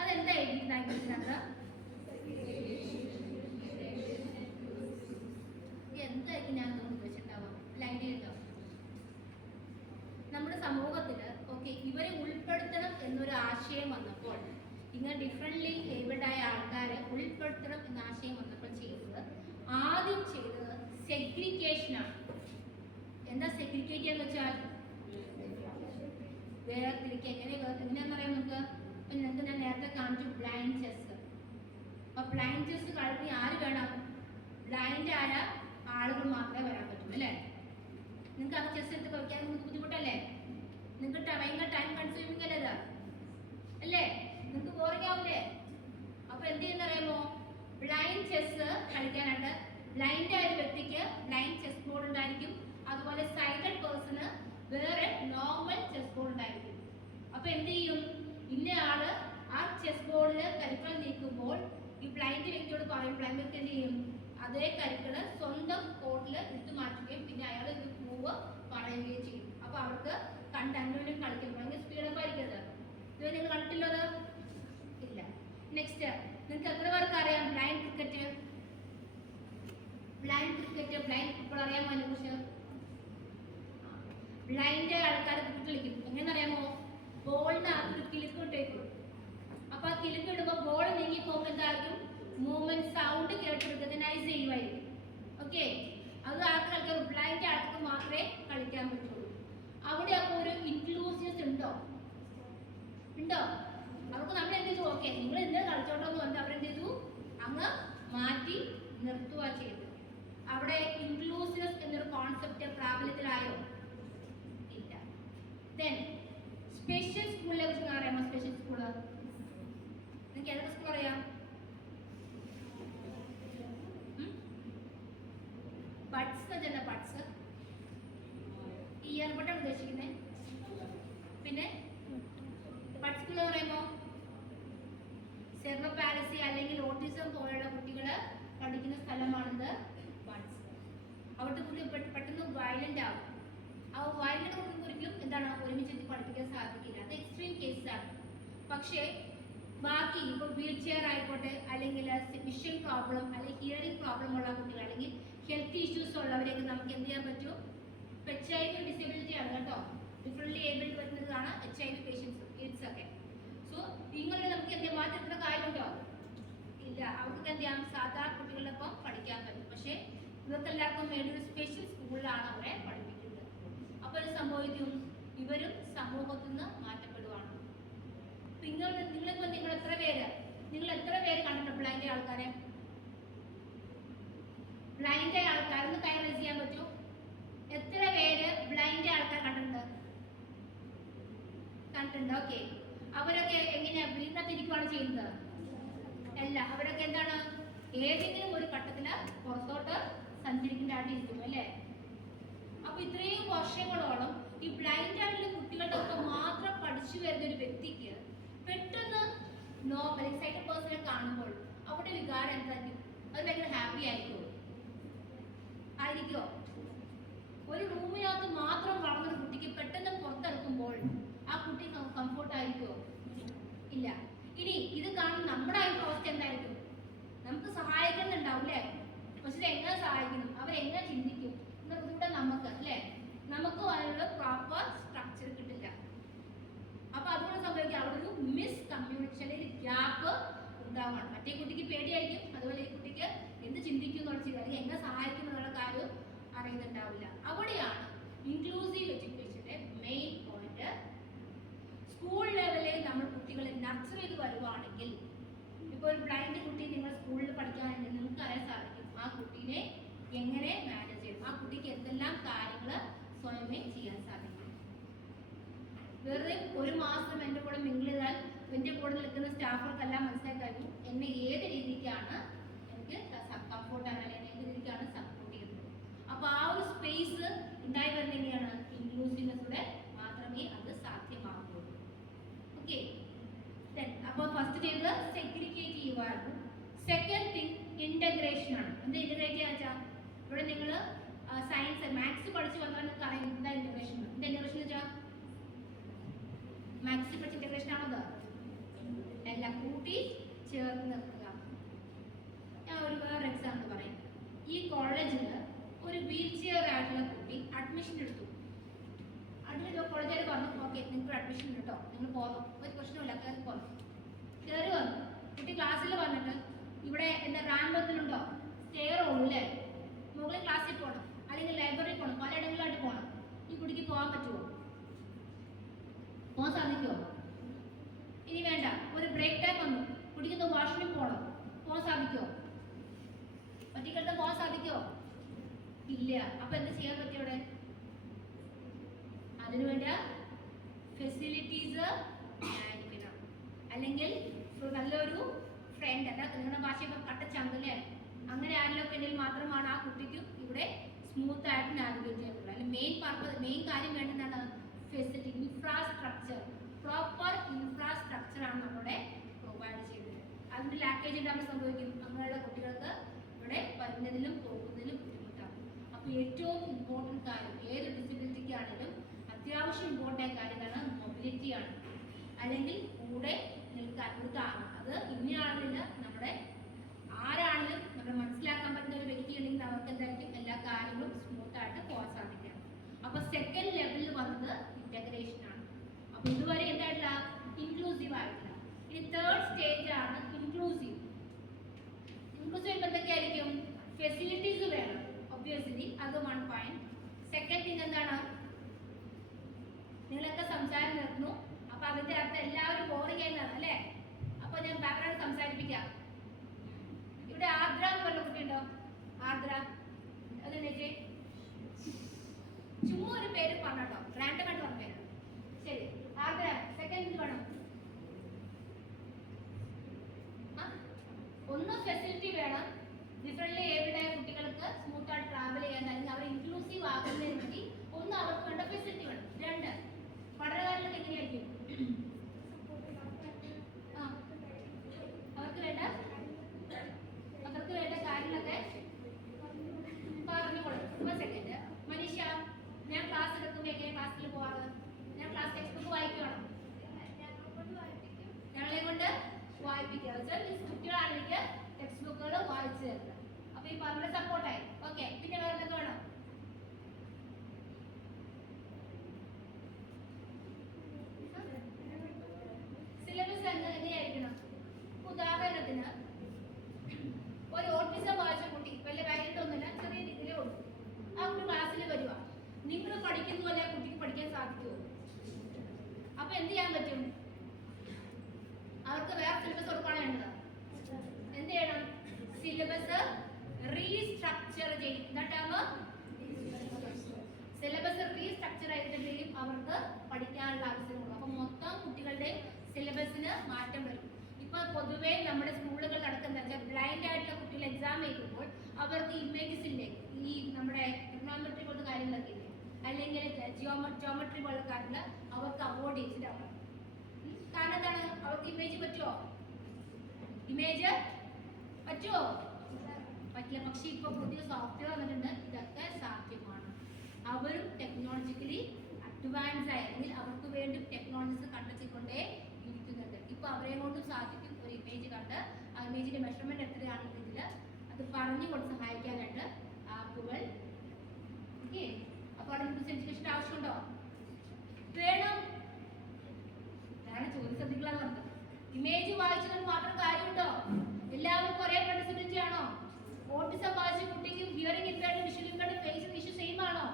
അതെന്താ എഴുതിയിരുന്നത്? എന്തായിരിക്കും ഞാൻ ഉദ്ദേശിച്ചിട്ടുണ്ടാവാം? ലൈൻ എഴുതാം. നമ്മുടെ സമൂഹത്തിൽ ഇവരെ ഉൾപ്പെടുത്തണം എന്നൊരു ആശയം വന്നപ്പോൾ, ഇങ്ങനെ ഡിഫറെൻ്റ്ലി ഏബിൾഡ് ആയ ആൾക്കാരെ ഉൾപ്പെടുത്തണം എന്ന ആശയം വന്നപ്പോൾ ആദ്യം ചെയ്തത് സെഗ്രിഗേഷനാണ്. എന്താ സെഗ്രിഗേറ്റ് ചെയ്യാന്ന് വെച്ചാൽ വേർതിരിക്കുക. എങ്ങനെയാണെന്ന് പറയാം നമുക്ക്? നിങ്ങൾക്ക് ഞാൻ നേരത്തെ കാണിച്ചു ബ്ലൈൻഡ് ചെസ്. അപ്പൊ ബ്ലൈൻഡ് ചെസ് കളിക്കാൻ ആര് വേണം? ബ്ലൈൻഡ് ആയ ആളുകൾ മാത്രമേ വരാൻ പറ്റൂ അല്ലേ? നിങ്ങൾക്ക് അത് ചെസ് എടുത്ത് കളിക്കാൻ ബുദ്ധിമുട്ടല്ലേ? നിങ്ങൾക്ക് ഭയങ്കര ടൈം കൺസ്യൂമിങ് അല്ലേ ഇത്? അല്ലേ? നിങ്ങൾക്ക് ബോറിംഗ് ആവില്ലേ? അപ്പൊ എന്ത് ചെയ്യുന്നറിയാമോ? ബ്ലൈൻഡ് ചെസ് കളിക്കാനായിട്ട് ബ്ലൈൻഡ് ആയ ഒരു വ്യക്തിക്ക് ബ്ലൈൻഡ് ചെസ് ബോർഡ് ഉണ്ടായിരിക്കും. അതുപോലെ സൈലന്റ് പേഴ്സണ് വേറെ നോർമൽ ചെസ് ബോർഡ് ഉണ്ടായിരിക്കും. അപ്പൊ എന്ത് ചെയ്യും? ഇന്ന ആള് ആ ചെസ് ബോർഡിൽ കരുക്കൾ നീക്കുമ്പോൾ ഈ ബ്ലൈൻഡ് വ്യക്തിയോട് പറയും, ബ്ലൈൻഡ് വ്യക്തി എന്ത് ചെയ്യും? അതേ കരുക്കള് സ്വന്തം ബോർഡിൽ എടുത്തു മാറ്റുകയും പിന്നെ അയാൾ ഒരു മൂവ് പറയുകയും ചെയ്യും. അപ്പൊ അവർക്ക് കണ്ടന്റിനും കളിക്കും. ഭയങ്കര സ്പീഡപ്പ് ആയിരിക്കും. ഇത് നിങ്ങൾ കണ്ടിട്ടില്ലോ? അത് ഇല്ല. നെക്സ്റ്റ്, നിങ്ങൾക്ക് എത്ര പേർക്ക് അറിയാം ബ്ലൈൻഡ് ക്രിക്കറ്റ്? ബ്ലൈൻഡ് ഫുട്ബോൾ അറിയാമോ? അതിനെ കുറിച്ച് ബ്ലൈൻഡ് ആൾക്കാർ ക്രിക്കറ്റ് കളിക്കും. എങ്ങനെയെന്നറിയാമോ? ബോളിനകത്ത് ഒരു കിലുക്ക് ഇട്ടേക്കും. അപ്പൊ ആ കിലുക്ക് ഇടുമ്പോൾ ബോൾ നീങ്ങി പോകുമ്പോൾ എന്തായിരിക്കും? മൂവ്മെന്റ് സൗണ്ട് കേട്ട് റിക്കഗ്നൈസ് ചെയ്യുമായിരിക്കും. ഓക്കെ, അത് ആർക്ക് കളിക്കാൻ? ബ്ലൈൻഡ് ആൾക്ക് മാത്രമേ കളിക്കാൻ പറ്റുള്ളൂ. അവിടെ അപ്പോൾ ഒരു ഇൻക്ലൂസീവ്സ് ഉണ്ടോ? അവർക്ക് നമ്മൾ എന്ത് ചെയ്തു? ഓക്കെ, നിങ്ങൾ എന്ത് കളിച്ചോട്ടോ എന്ന് പറഞ്ഞാൽ അവരെന്ത് ചെയ്തു? അങ്ങ് മാറ്റി നിർത്തുക ചെയ്തു. അവിടെ ഇൻക്ലൂസീവ്സ് എന്നൊരു കോൺസെപ്റ്റ് പ്രാബല്യത്തിലായോ? ഇല്ല. ദെൻ സ്പെഷ്യൽ സ്കൂളിനെ കുറിച്ച് അറിയാമോ? സ്പെഷ്യൽ സ്കൂള് നിങ്ങൾക്ക് ഏതൊക്കെ സ്കൂൾ അറിയാം? ബഡ്സ് തന്നെ, ബഡ്സ് ഇയർബഡാണ് ഉദ്ദേശിക്കുന്നത്. പിന്നെ ബഡ് സ്കൂൾ എന്ന് പറയുമ്പോൾ സെർവോ പാലസി അല്ലെങ്കിൽ ഓട്ടിസം പോലെയുള്ള കുട്ടികൾ പഠിക്കുന്ന സ്ഥലമാണിത് ബഡ്സ്. അവിടുത്തെ കുട്ടി പെട്ടെന്ന് വയലന്റ് ആവും. ആ വയലന്റ് കുട്ടികൾക്ക് ഒരിക്കലും എന്താണ് ഒരുമിച്ച് പഠിപ്പിക്കാൻ സാധിക്കില്ല. അത് എക്സ്ട്രീം കേസസ് ആണ്. പക്ഷേ ബാക്കി ഇപ്പോൾ വീൽ ചെയർ ആയിക്കോട്ടെ, അല്ലെങ്കിൽ വിഷൻ പ്രോബ്ലം അല്ലെങ്കിൽ ഹിയറിംഗ് പ്രോബ്ലം ഉള്ള കുട്ടികൾ അല്ലെങ്കിൽ ഹെൽത്ത് ഇഷ്യൂസ് ഉള്ളവരെയൊക്കെ നമുക്ക് എന്ത് ചെയ്യാൻ പറ്റും? HIV ഡിസബിലിറ്റി ആണ് കേട്ടോ. ഡിഫറെൻ്റ്ലി ഏബിൾഡ് വരുന്നതാണ് HIV പേഷ്യൻസ്, എയ്ഡ്സ് ഒക്കെ. സോ ഇങ്ങനെ നമുക്ക് എന്ത് മാറ്റത്തിന് കാര്യമുണ്ടോ? ഇല്ല. അവർക്ക് എന്ത് ചെയ്യാം? സാധാരണ കുട്ടികളൊപ്പം പഠിക്കാൻ പറ്റും. പക്ഷേ ഇവർക്കെല്ലാവർക്കും വേണ്ടി ഒരു സ്പെഷ്യൽ സ്കൂളിലാണ് അവരെ പഠിപ്പിക്കുന്നത്. അപ്പോൾ ഒരു സംഭവിക്കും, ഇവരും സമൂഹത്തിൽ നിന്ന് മാറ്റപ്പെടുവാണ്. നിങ്ങൾ എത്ര പേര് കണ്ടിട്ടുണ്ട് ബ്ലൈൻഡ് ആൾക്കാരെ? ബ്ലൈൻഡ് ആൾക്കാരെന്ന് കൈ റൈസ് ചെയ്യാൻ പറ്റൂ? എത്ര പേര് ബ്ലൈൻഡ് ആൾക്കാർ കണ്ടിട്ടുണ്ട്? ഓക്കെ. അവരൊക്കെ എങ്ങനെയാ വീട്ടിനകത്തിരിക്കുകയാണ് ചെയ്യുന്നത്? അല്ല, അവരൊക്കെ എന്താണ്? ഏതെങ്കിലും ഒരു ഘട്ടത്തില് പുറത്തോട്ട് സഞ്ചരിക്കേണ്ടതായിട്ടിരിക്കും അല്ലേ? അപ്പൊ ഇത്രയും വർഷങ്ങളോളം ഈ ബ്ലൈൻഡ് ആയിട്ടുള്ള കുട്ടികളുടെ ഒപ്പം മാത്രം പഠിച്ചു വരുന്ന ഒരു വ്യക്തിക്ക് പെട്ടെന്ന് നോർമൽ എക്സൈറ്റഡ് പേഴ്സണെ കാണുമ്പോൾ അവിടെ വികാരം എന്തായിരിക്കും? അത് ഭയങ്കര ഹാപ്പി ആയിരിക്കുമോ? ഒരു റൂമിനകത്ത് മാത്രം വളർന്നൊരു കുട്ടിക്ക് പെട്ടെന്ന് പുറത്തിറക്കുമ്പോൾ ആ കുട്ടി കംഫോർട്ട് ആയിരിക്കുമോ? ഇല്ല. ഇനി ഇത് കാണുന്ന നമ്മുടെ അവസ്ഥ എന്തായിരിക്കും? നമുക്ക് സഹായിക്കുന്നുണ്ടാവും അല്ലേ? പക്ഷെ ഇത് എങ്ങനെ സഹായിക്കണം? അവരെങ്ങനെ ചിന്തിക്കും എന്നൂടെ നമുക്ക് അല്ലേ? നമുക്ക് അതിനുള്ള പ്രോപ്പർ സ്ട്രക്ചർ കിട്ടില്ല. അപ്പൊ അതുകൊണ്ട് സംഭവിക്കുക അവിടെ ഒരു മിസ് കമ്മ്യൂണിക്കേഷൻ, ഒരു ഗ്യാപ്പ് ഉണ്ടാവുകയാണ്. മറ്റേ കുട്ടിക്ക് പേടിയായിരിക്കും, അതുപോലെ ഈ കുട്ടിക്ക് എന്ത് ചിന്തിക്കും എന്നുള്ള ചെയ്ത് അല്ലെങ്കിൽ എങ്ങനെ സഹായിക്കും എന്നുള്ള കാര്യം അറിയുന്നുണ്ടാവില്ല. അവിടെയാണ് ഇൻക്ലൂസീവ് എഡ്യൂക്കേഷന്റെ മെയിൻ പോയിന്റ്. സ്കൂൾ ലെവലിൽ നമ്മൾ കുട്ടികളെ നർച്ചർ ചെയ്ത് വരുവാണെങ്കിൽ, ഇപ്പോൾ ഒരു ബ്ലൈൻഡ് കുട്ടി നിങ്ങൾ സ്കൂളിൽ പഠിക്കാനുണ്ടെങ്കിൽ നിങ്ങൾക്ക് അറിയാൻ സാധിക്കും ആ കുട്ടീനെ എങ്ങനെ മാനേജ് ചെയ്യും, ആ കുട്ടിക്ക് എന്തെല്ലാം കാര്യങ്ങൾ സ്വയമേ ചെയ്യാൻ സാധിക്കും. വെറുതെ ഒരു മാസം എൻ്റെ കൂടെ മിങ്കിൾ ചെയ്താൽ എൻ്റെ കൂടെ നിൽക്കുന്ന സ്റ്റാഫുകൾക്കെല്ലാം മനസ്സിലാക്കി കഴിഞ്ഞു എന്നെ ഏത് രീതിക്കാണ് എനിക്ക് കംഫോർട്ടാണ് അല്ലെങ്കിൽ ഏത് രീതിക്കാണ് സപ്പോർട്ട് ചെയ്യുന്നത്. അപ്പോൾ ആ ഒരു സ്പേസ് ഉണ്ടായി വരുന്ന എങ്ങനെയാണ്? ഇൻക്ലൂസീവ്നെസ്സൂടെ മാത്രമേ അത് സാധ്യമാകുള്ളൂ. ഓക്കെ. അപ്പോൾ ഫസ്റ്റ് ചെയ്തത് സെഗ്രിഗേറ്റീവ് ആയിരുന്നു. സെക്കൻഡ് തിങ് ഇന്റഗ്രേഷൻ ആണ്. എന്താ ഇന്റഗ്രേറ്റ് ചെയ്യാന്ന് വെച്ചാൽ ഇവിടെ നിങ്ങൾ സയൻസ് മാത്സ് പഠിച്ച് വന്നാൽ നിങ്ങൾക്ക് അറിയാം എന്താ ഇന്റഗ്രേഷൻ. എന്താ ഇന്റഗ്രേഷൻ വെച്ചാൽ മാത്സ് പഠിച്ച ഇന്റഗ്രേഷൻ ആണോ? എല്ലാം കൂട്ടി ചേർത്ത് നിർത്തുക. ഞാൻ ഒരു വേറെ എക്സാമ്പിൾ പറയാം. ഈ കോളേജിൽ ഒരു വീൽ ചെയർ ആയിട്ടുള്ള കുട്ടി അഡ്മിഷൻ എടുത്തു. കോളേജുകാർ പറഞ്ഞു ഓക്കെ നിങ്ങൾക്ക് അഡ്മിഷൻ ഉണ്ട് കേട്ടോ, നിങ്ങൾ പോകുന്നു, ഒരു പ്രശ്നമില്ല, കയറി പോകുന്നു. കയറി വന്നു കുട്ടി ക്ലാസ്സിൽ വന്നിട്ട് ഇവിടെ എന്താ റാമ്പ് എന്തിനുണ്ടോ, സ്റ്റെയർ ഉള്ളേ, മുകളിൽ ക്ലാസ്സിൽ പോകണം അല്ലെങ്കിൽ ലൈബ്രറി പോകണം, പലയിടങ്ങളിലായിട്ട് പോകണം. ഈ കുട്ടിക്ക് പോകാൻ പറ്റുമോ? പോകാൻ സാധിക്കുമോ? ഇനി വേണ്ട, ഒരു ബ്രേക്ക് ടൈം വന്നു, കുട്ടിക്ക് വാഷ്റൂമിൽ പോകണം, പോകാൻ സാധിക്കുമോ? ഒറ്റയ്ക്കെടുത്ത് പോകാൻ സാധിക്കുമോ? ഇല്ല. അപ്പൊ എന്ത് ചെയ്യാൻ പറ്റും ഇവിടെ? അതിനുവേണ്ട ഫെസിലിറ്റീസ് ആയിരിക്കണം. അല്ലെങ്കിൽ നല്ലൊരു ഫ്രണ്ട്, അല്ല നിങ്ങളുടെ ഭാഷ കട്ടച്ചങ്കല് അങ്ങനെ ആരെങ്കിലും ഉണ്ടെങ്കിൽ മാത്രമാണ് ആ കുട്ടിക്കും ഇവിടെ സ്മൂത്ത് ആയിട്ട് നാവിഗേറ്റ് ചെയ്യാൻ പറ്റുള്ളൂ. അല്ലെങ്കിൽ മെയിൻ കാര്യം വേണ്ടതാണ് ഫെസിലിറ്റി, ഇൻഫ്രാസ്ട്രക്ചർ. പ്രോപ്പർ ഇൻഫ്രാസ്ട്രക്ചർ ആണ് നമ്മുടെ പ്രൊവൈഡ് ചെയ്യുന്നത്. അതിന്റെ ലാക്കേജ് ഉണ്ടാകുമ്പോൾ സംഭവിക്കും അങ്ങനെയുള്ള കുട്ടികൾക്ക് ഇവിടെ വരുന്നതിലും പോകുന്നതിലും ബുദ്ധിമുട്ടാണ്. അപ്പോൾ ഏറ്റവും ഇമ്പോർട്ടൻറ്റ് കാര്യം ഏത് ഡിസബിലിറ്റിക്കാണെങ്കിലും അത്യാവശ്യം ഇമ്പോർട്ടൻ്റ് കാര്യമാണ് മൊബിലിറ്റിയാണ്. അല്ലെങ്കിൽ കൂടെ നിൽക്കാൻ കൂട്ടാണ്. അത് ഇന്നയാളില്ല, നമ്മുടെ ആരാണെങ്കിലും നമ്മൾ മനസ്സിലാക്കാൻ പറ്റുന്ന ഒരു വ്യക്തി ഉണ്ടെങ്കിൽ അവർക്ക് എന്തായിരിക്കും എല്ലാ കാര്യങ്ങളും സ്മൂത്ത് ആയിട്ട് പോകാൻ സാധിക്കാം. അപ്പൊ സെക്കൻഡ് ലെവലിൽ വന്നത് ഇന്റഗ്രേഷൻ ആണ്. അപ്പൊ ഇതുവരെ എന്തായിട്ടില്ല, ഇൻക്ലൂസീവ് ആയിട്ടില്ല. ഇനി തേർഡ് സ്റ്റേജ് ആണ് ഇൻക്ലൂസീവ്. ഇൻക്ലൂസീവ് എന്തൊക്കെയായിരിക്കും? ഫെസിലിറ്റീസ് വേണം ഒബ്വിയസ്ലി, അത് 1 പോയിന്റ്. സെക്കൻഡ് തിങ് എന്താണ്? നിങ്ങളൊക്കെ സംസാരം നിർത്തുന്നു. അപ്പൊ അതിന്റെ അർത്ഥം എല്ലാവരും ബോറിംഗ് ആയിരുന്നാണ് അല്ലേ? അപ്പൊ ഞാൻ ബാക്ക്ഗ്രൗണ്ട് സംസാരിപ്പിക്കാം. ഇവിടെ ആർദ്ര എന്ന് പറഞ്ഞ കുട്ടിയുണ്ടോ? ആർദ്ര അതെന്നെ ചുമ്മാ ഒരു പേര് പറഞ്ഞോ, റാൻഡം ആയിട്ട് പറഞ്ഞ പേര്. ശരി ആർദ്ര, സെക്കൻഡ് വേണം. ഒന്ന് ഫെസിലിറ്റി വേണം, ഡിഫറെന്റ്ലി ഏബിൾഡായ കുട്ടികൾക്ക് സ്മൂത്ത് ആയിട്ട് ട്രാവൽ ചെയ്യാൻ, അല്ലെങ്കിൽ അവർ ഇൻക്ലൂസീവ് ആകുന്നതിന് വേണ്ടി ഒന്ന് അവർക്ക് വേണ്ട ഫെസിലിറ്റി വേണം. രണ്ട്, പഠനകാലത്ത് എങ്ങനെയായിരിക്കും അവർക്ക് വേണ്ട കാര്യങ്ങളൊക്കെ പറഞ്ഞുകൊള്ളു. സെക്കൻഡ്, മനീഷ ഞാൻ ക്ലാസ് എടുക്കുമ്പോൾ എങ്ങനെ ക്ലാസ്സിൽ പോവാറ്? ഞാൻ ക്ലാസ് ടെക്സ്റ്റ് ബുക്ക് വായിക്കണം, ഞങ്ങളെ കൊണ്ട് വായിപ്പിക്കുക. കുട്ടികളാണെങ്കിൽ ടെക്സ്റ്റ് ബുക്കുകൾ വായിച്ചു തരുന്നത്. അപ്പൊ ഈ പറഞ്ഞ സപ്പോർട്ടായി. ഓക്കെ, പിന്നെ വേറെ എന്തൊക്കെ വേണം? സിലബസ് എങ്ങനെയായിരിക്കണം? ഉദാഹരണത്തിന് ഒരു ഓട്ടിസം വായിച്ച കുട്ടി, വലിയ കാര്യമായിട്ടൊന്നുമില്ല, ചെറിയ രീതിയിലേ ഉള്ളൂ. ആ കുട്ടി ക്ലാസ്സിൽ വരുക, നിങ്ങൾ പഠിക്കുന്ന പോലെ ആ കുട്ടിക്ക് പഠിക്കാൻ സാധിക്കുമോ? അപ്പൊ എന്ത് ചെയ്യാൻ പറ്റും? അവർക്ക് വേറെ സിലബസ് കൊടുക്കുകയാണ് വേണ്ടത്. എന്ത് ചെയ്യണം? സിലബസ് റീസ്ട്രക്ചർ ചെയ്യും. എന്നിട്ടാകുമ്പോൾ സിലബസ് റീസ്ട്രക്ചർ ആയിട്ടുണ്ടെങ്കിലും അവർക്ക് പഠിക്കാനുള്ള അവസരം കൊടുക്കും. അപ്പൊ മൊത്തം കുട്ടികളുടെ സിലബസിന് മാറ്റം വരും. ഇപ്പൊ പൊതുവേ നമ്മുടെ സ്കൂളുകൾ നടക്കുന്ന ബ്ലൈൻഡ് ആയിട്ടുള്ള കുട്ടികൾ എക്സാം എഴുതുമ്പോൾ അവർക്ക് ഇമേജസിന്റെ ഈ നമ്മുടെ ട്രിഗ്നോമെട്രി പോലത്തെ കാര്യങ്ങളൊക്കെ ഇല്ലേ, അല്ലെങ്കിൽ ജോമെട്രി പോലത്തെ കാര്യങ്ങൾ അവർക്ക് അവോയ്ഡ് ചെയ്തിട്ടാണ്. കാരണം എന്താണ്? അവർക്ക് ഇമേജ് പറ്റുമോ? ഇമേജ് പറ്റുമോ? പറ്റില്ല. പക്ഷെ ഇപ്പൊ പുതിയ സോഫ്റ്റ്വെയർ വന്നിട്ടുണ്ട്, ഇതൊക്കെ സാധ്യമാണ്. അവരും ടെക്നോളജിക്കലി അഡ്വാൻസ് ആയെങ്കിൽ അവർക്ക് വേണ്ടി ടെക്നോളജീസ് കണ്ടെത്തിക്കൊണ്ടേ ഇരിക്കുന്നുണ്ട്. ഇപ്പൊ അവരെ കൊണ്ടും സാധിക്കും ഒരു ഇമേജ് കണ്ട് ആ ഇമേജിന്റെ മെഷർമെന്റ് എത്രയാണെന്നതിൽ അത് പറഞ്ഞു കൊണ്ട് സഹായിക്കാനായിട്ട് ആപ്പുകൾ. ഓക്കെ, അപ്പൊ അവിടെ എഡ്യൂക്കേഷൻ ആവശ്യമുണ്ടോ? വേണം. അതാണ് ചോദ്യം ശ്രദ്ധിക്കാന്ന് പറഞ്ഞത്. ഇമേജ് വായിച്ചത് മാത്രം കാര്യമുണ്ടോ? എല്ലാവർക്കും ഒരേ ഡിസബിലിറ്റി ആണോ? ഓട്ടിസം വായിച്ച കുട്ടിക്ക് hearing impaired, visual impaired, face issue same ആണോ?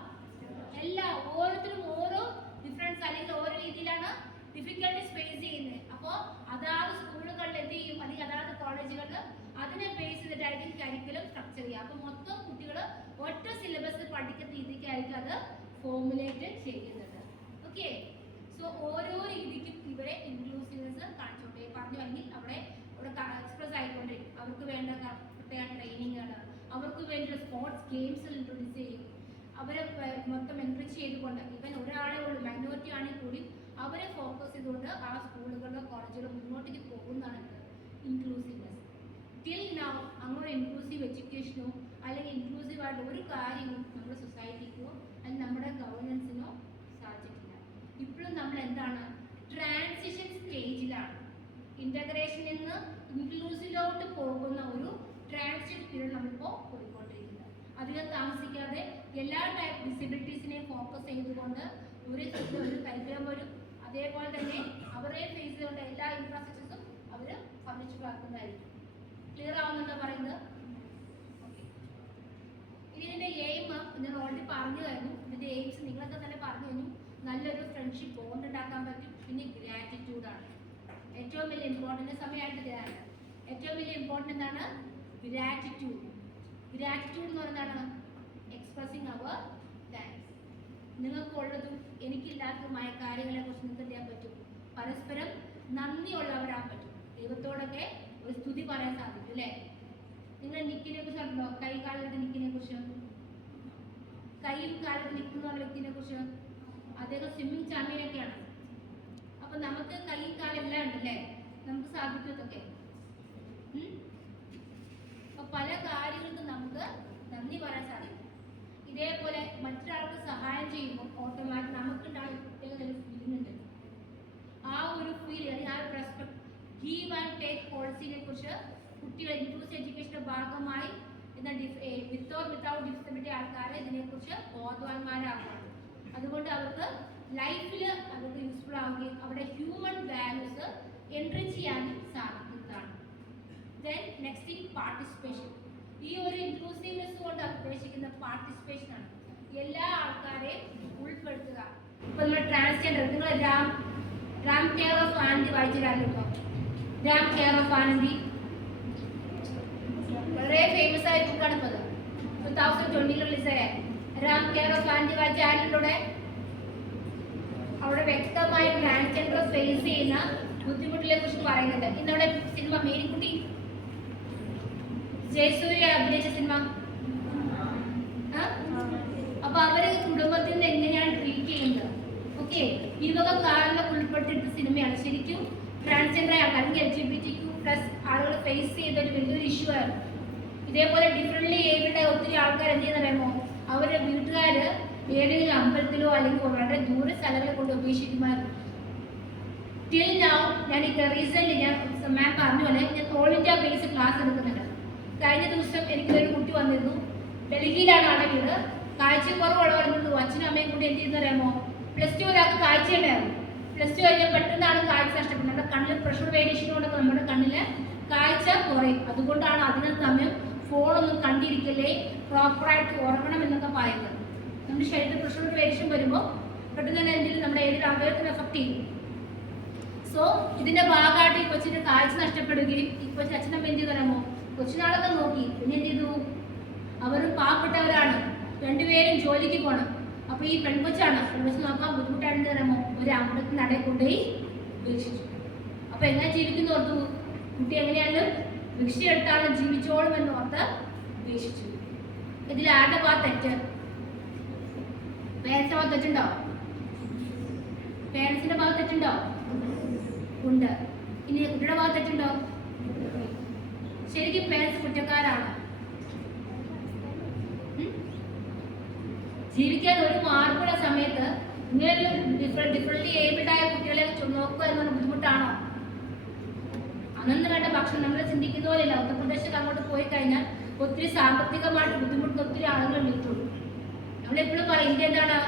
എല്ലാ ഓരോരുത്തരും ഓരോ ഡിഫറൻസ് അല്ലെങ്കിൽ ഓരോ രീതിയിലാണ് ഡിഫിക്കൽട്ടീസ് ഫേസ് ചെയ്യുന്നത്. അപ്പോൾ അതാത് സ്കൂളുകളിൽ എന്ത് ചെയ്യും, അല്ലെങ്കിൽ അതാത് കോളേജുകളിൽ അതിനെ ബേസ് ചെയ്തിട്ടായിരിക്കും കരിക്കുലം സ്ട്രക്ചർ ചെയ്യുക. അപ്പോൾ മൊത്തം കുട്ടികൾ ഒറ്റ സിലബസ് പഠിക്കുന്ന രീതിക്കായിരിക്കും അത് ഫോർമുലേറ്റ് ചെയ്യുന്നത്. ഓക്കെ, സോ ഓരോ രീതിക്കും ഇവരെ ഇൻക്ലൂസീവ്നെസ് കാണിച്ചോട്ടെ പറഞ്ഞു. അല്ലെങ്കിൽ അവിടെ എക്സ്പ്രസ് ആയിക്കൊണ്ടിരിക്കും. അവർക്ക് വേണ്ട പ്രത്യേക ട്രെയിനിങ്ങുകൾ, അവർക്ക് വേണ്ട സ്പോർട്സ് ഗെയിംസിൽ ഇൻട്രൊഡ്യൂസ് ചെയ്യും. അവരെ മൊത്തം എൻറിച്ച് ചെയ്തുകൊണ്ട്, ഇവൻ ഒരാളെ ഉള്ളൂ മൈനോറിറ്റി ആണെങ്കിൽ കൂടി അവരെ ഫോക്കസ് ചെയ്തുകൊണ്ട് ആ സ്കൂളുകളിലോ കോളേജുകളിലോ മുന്നോട്ടേക്ക് പോകുന്നതാണ് ഇൻക്ലൂസീവ്നെസ്. ടിൽ നൗ അങ്ങനെ ഇൻക്ലൂസീവ് എഡ്യൂക്കേഷനോ അല്ലെങ്കിൽ ഇൻക്ലൂസീവ് ആയിട്ട് ഒരു കാര്യവും നമ്മുടെ സൊസൈറ്റിക്കോ അല്ലെങ്കിൽ നമ്മുടെ ഗവർണൻസിനോ സാധിച്ചിട്ടില്ല. ഇപ്പോഴും നമ്മൾ എന്താണ്, ട്രാൻസിഷൻ സ്റ്റേജിലാണ്. ഇന്റഗ്രേഷനിൽ നിന്ന് ഇൻക്ലൂസീവിലോട്ട് പോകുന്ന ഒരു ട്രാൻസിഷൻ പീരീഡ് നമ്മളിപ്പോൾ പോയിക്കൊണ്ടിരിക്കുന്നത്. അധികം താമസിക്കാതെ എല്ലാ ടൈപ്പ് ഡിസബിലിറ്റീസിനെയും ഫോക്കസ് ചെയ്തുകൊണ്ട് ഒരു കരിക്കുലം വരും. അതേപോലെ തന്നെ അവരെ ഫേസ് ചെയ്തുകൊണ്ട് എല്ലാ ഇൻഫ്രാസ്ട്രക്ചേഴ്സും അവർ സംരക്ഷിപ്പാക്കുന്നതായിരിക്കും. ക്ലിയർ ആവുന്നുണ്ടോ പറയുന്നത്? ഇതിന്റെ എയിം ഞാൻ ഓൾറെഡി പറഞ്ഞു കഴിഞ്ഞു. ഇതിന്റെ എയിംസ് നിങ്ങളൊക്കെ തന്നെ പറഞ്ഞു കഴിഞ്ഞു. നല്ലൊരു ഫ്രണ്ട്ഷിപ്പ് ബോണ്ട് ഉണ്ടാക്കാൻ പറ്റും. പിന്നെ ഗ്രാറ്റിറ്റ്യൂഡാണ് ഏറ്റവും വലിയ ഇമ്പോർട്ടൻ്റ്. സമയമായിട്ട് തരാണ് ഏറ്റവും വലിയ ഇമ്പോർട്ടൻ്റ് എന്താണ്? ഗ്രാറ്റിറ്റ്യൂഡ്. ഗ്രാറ്റിറ്റ്യൂഡ് എന്ന് പറയുന്നതാണ് എക്സ്പ്രസിങ് അവർ താങ്ക്സ്. നിങ്ങൾക്കുള്ളതും എനിക്കില്ലാത്തതുമായ കാര്യങ്ങളെ കുറിച്ച് നിങ്ങൾക്ക് ചെയ്യാൻ പറ്റും. പരസ്പരം നന്ദിയുള്ളവരാൻ പറ്റും. ദൈവത്തോടൊക്കെ ഒരു സ്തുതി പറയാൻ സാധിക്കും അല്ലേ? നിങ്ങൾ നിക്കിനെ കുറിച്ച് ഉണ്ടോ? കൈ കാലത്ത് നിക്കിനെ കുറിച്ച്, കൈയും കാലത്ത് നിൽക്കുന്ന വ്യക്തിനെ കുറിച്ച്. അദ്ദേഹം സ്വിമ്മിങ് ചാമ്പ്യനൊക്കെയാണ്. അപ്പൊ നമുക്ക് കൈയും കാലെല്ലാം ഉണ്ടല്ലേ, നമുക്ക് സാധിക്കുന്നതൊക്കെ. അപ്പൊ പല കാര്യങ്ങൾക്കും നമുക്ക് നന്ദി പറയാൻ സാധിക്കും. ഇതേപോലെ മറ്റൊരാൾക്ക് സഹായം ചെയ്യുമ്പോൾ ഓട്ടോമാറ്റിക് നമുക്കുണ്ടാകുന്ന പ്രത്യേക ഒരു ഫീലിംഗ് ഉണ്ട്. ആ ഒരു ഫീൽ അല്ലെങ്കിൽ ആ ഒരു റെസ്പെക്ട്, ഗീവ് ആൻഡ് ടേക്ക് പോളിസിനെ കുറിച്ച് കുട്ടികൾ ഇൻക്ലൂസീവ് എഡ്യൂക്കേഷന്റെ ഭാഗമായി വിത്ത് ഓർ വിത്തൗട്ട് ഡിസബിലിറ്റി ആൾക്കാരെ ഇതിനെക്കുറിച്ച് ബോധവാന്മാരാകുകയാണ്. അതുകൊണ്ട് അവർക്ക് ലൈഫിൽ അവർക്ക് യൂസ്ഫുൾ ആവുകയും അവരുടെ ഹ്യൂമൻ വാല്യൂസ് എൻറിച്ച് ചെയ്യാനും സാധിക്കുന്നതാണ്. Then next thing participation. ഈ ഒരു ഇൻക്ലൂസീവ്നെസ് കൊണ്ട് ഉദ്ദേശിക്കുന്ന പാർട്ടിസിപ്പേഷൻ ആണ്. എല്ലാ ആൾക്കാരെയും ഉൾപ്പെടുത്തുക. ഇപ്പൊ നമ്മൾ ട്രാൻസ്ജെൻഡർ, നിങ്ങൾ രാം കെയർ ഓഫ് ആനന്ദി വായിച്ചിട്ടായിരുന്നു. രാം കെയർ ഓഫ് ആനന്ദി വളരെ ഫേമസ് ആയ ബുക്കാണ്. ഇപ്പോൾ 2020 റിലീസായ രാം കെയർ ഓഫ് ആനന്ദി വായിച്ച ആരിലൂടെ അവിടെ വ്യക്തമായി ട്രാൻസ്ജെൻഡർ ഫേസ് ചെയ്യുന്ന ബുദ്ധിമുട്ടിനെ കുറിച്ച് പറയുന്നുണ്ട്. ഇന്നവിടെ സിനിമ മേരിക്കുട്ടി ജയസൂര്യ അഭിനയിച്ച സിനിമ. അപ്പൊ അവര് കുടുംബത്തിൽ നിന്ന് എങ്ങനെയാണ് ട്രീറ്റ് ചെയ്യുന്നത്, ഓക്കെ, ഈ വക കാരണം ഉൾപ്പെട്ടിട്ട് സിനിമയാണ്. ശരിക്കും ട്രാൻസ്ജെൻഡർ അല്ലെങ്കിൽ LGBTQ+ ആളുകൾ ഫേസ് ചെയ്ത ഒരു വലിയൊരു ഇഷ്യൂ ആണ്. ഇതേപോലെ ഡിഫറെന്റ്ലി ഏബിൾഡ് ഒത്തിരി ആൾക്കാർ എന്ത് ചെയ്യുന്നറിയാമോ, അവരുടെ വീട്ടുകാര് ഏതെങ്കിലും അമ്പലത്തിലോ അല്ലെങ്കിൽ വളരെ ദൂര സ്ഥലങ്ങളിൽ കൊണ്ട് ഉപേക്ഷിക്കുമായിരുന്നു. ടിൽ നൗ ഞാൻ റീസെന്റ് ഞാൻ മാം പറഞ്ഞ പോലെ ഞാൻ ഓൾ ഇന്ത്യ ബേസ് ക്ലാസ് എടുക്കുന്നുണ്ട്. കഴിഞ്ഞ ദിവസം എനിക്കൊരു കുട്ടി വന്നിരുന്നു. ഡൽഹിയിലാണ് ആളുടെ വീട്. കാഴ്ചക്കുറവുള്ളവരുന്നു. അച്ഛനും അമ്മയും കൂടി എന്ത് ചെയ്യുന്നറിയാമോ, +2 ഒരാൾക്ക് കാഴ്ചയുണ്ടായിരുന്നു. +2 കഴിഞ്ഞാൽ പെട്ടെന്നാണ് കാഴ്ച നഷ്ടപ്പെടുന്നത്. നമ്മുടെ കണ്ണിൽ പ്രഷർ വേരിയേഷൻ കൊണ്ടൊക്കെ നമ്മുടെ കണ്ണില് കാഴ്ച കുറയും. അതുകൊണ്ടാണ് അധികം സമയം ഫോണൊന്നും കണ്ടിരിക്കല്ലേ, പ്രോപ്പറായിട്ട് ഉറങ്ങണം എന്നൊക്കെ പറയുന്നത്. നമ്മുടെ ശരീരത്തിൽ പ്രഷർ വേരിയേഷൻ വരുമ്പോൾ പെട്ടെന്ന് തന്നെ എന്തെങ്കിലും നമ്മുടെ ഏതൊരു അവയവത്തിന് എഫക്ട് ചെയ്യും. സോ ഇതിന്റെ ഭാഗമായിട്ട് ഈ കൊച്ചിന്റെ കാഴ്ച നഷ്ടപ്പെടുകയും ഈ കൊച്ചിന് അച്ഛനമ്മ എന്ത് ചെയ്തോ, കൊച്ചിനാളൊക്കെ നോക്കി. പിന്നെ എന്ത് ചെയ്തു, അവർ പാവപ്പെട്ടവരാണ്, രണ്ടുപേരും ജോലിക്ക് പോകണം. അപ്പൊ ഈ പെൺകൊച്ചാണ്, പെൺകൊച്ച് നോക്കാൻ ബുദ്ധിമുട്ടായിട്ട് തരാമോ, ഒരു അമ്പലത്തിൽ നടയിൽ കൊണ്ടുപോയി ഉപേക്ഷിച്ചു. അപ്പൊ എങ്ങനെ ജീവിക്കുന്നു ഓർത്തു, കുട്ടി എങ്ങനെയാണ് ഭിക്ഷയെടുത്താണ് ജീവിച്ചോളും എന്ന് ഓർത്ത് ഉപേക്ഷിച്ചു. ഇതിൽ ആരുടെ ഭാഗത്ത് തെറ്റ്? പേരൻസിന്റെ ഭാഗത്ത് തെറ്റുണ്ടോ? പേരൻസിന്റെ ഭാഗത്ത് തെറ്റുണ്ടോ? ഉണ്ട്. ഇനി കുട്ടിയുടെ ഭാഗത്ത് തെറ്റുണ്ടോ? ശരിക്കും പേരൻസ് കുറ്റക്കാരാണ്. ജീവിക്കാൻ ഒരു മാർഗമുള്ള സമയത്ത് ഇങ്ങനെ ഡിഫറെന്റ്ലി ഏബിൾഡായ കുട്ടികളെ നോക്കുക എന്നുള്ള ബുദ്ധിമുട്ടാണോ? അന്നു വേണ്ട ഭക്ഷണം നമ്മൾ ചിന്തിക്കുന്ന പോലെയല്ല. ഉത്തർപ്രദേശിൽ അങ്ങോട്ട് പോയി കഴിഞ്ഞാൽ ഒത്തിരി സാമ്പത്തികമായിട്ട് ബുദ്ധിമുട്ടുന്ന ഒത്തിരി ആളുകൾ നിൽക്കുള്ളൂ. നമ്മളെപ്പോഴും പറയും ഇന്ത്യ എന്താണ്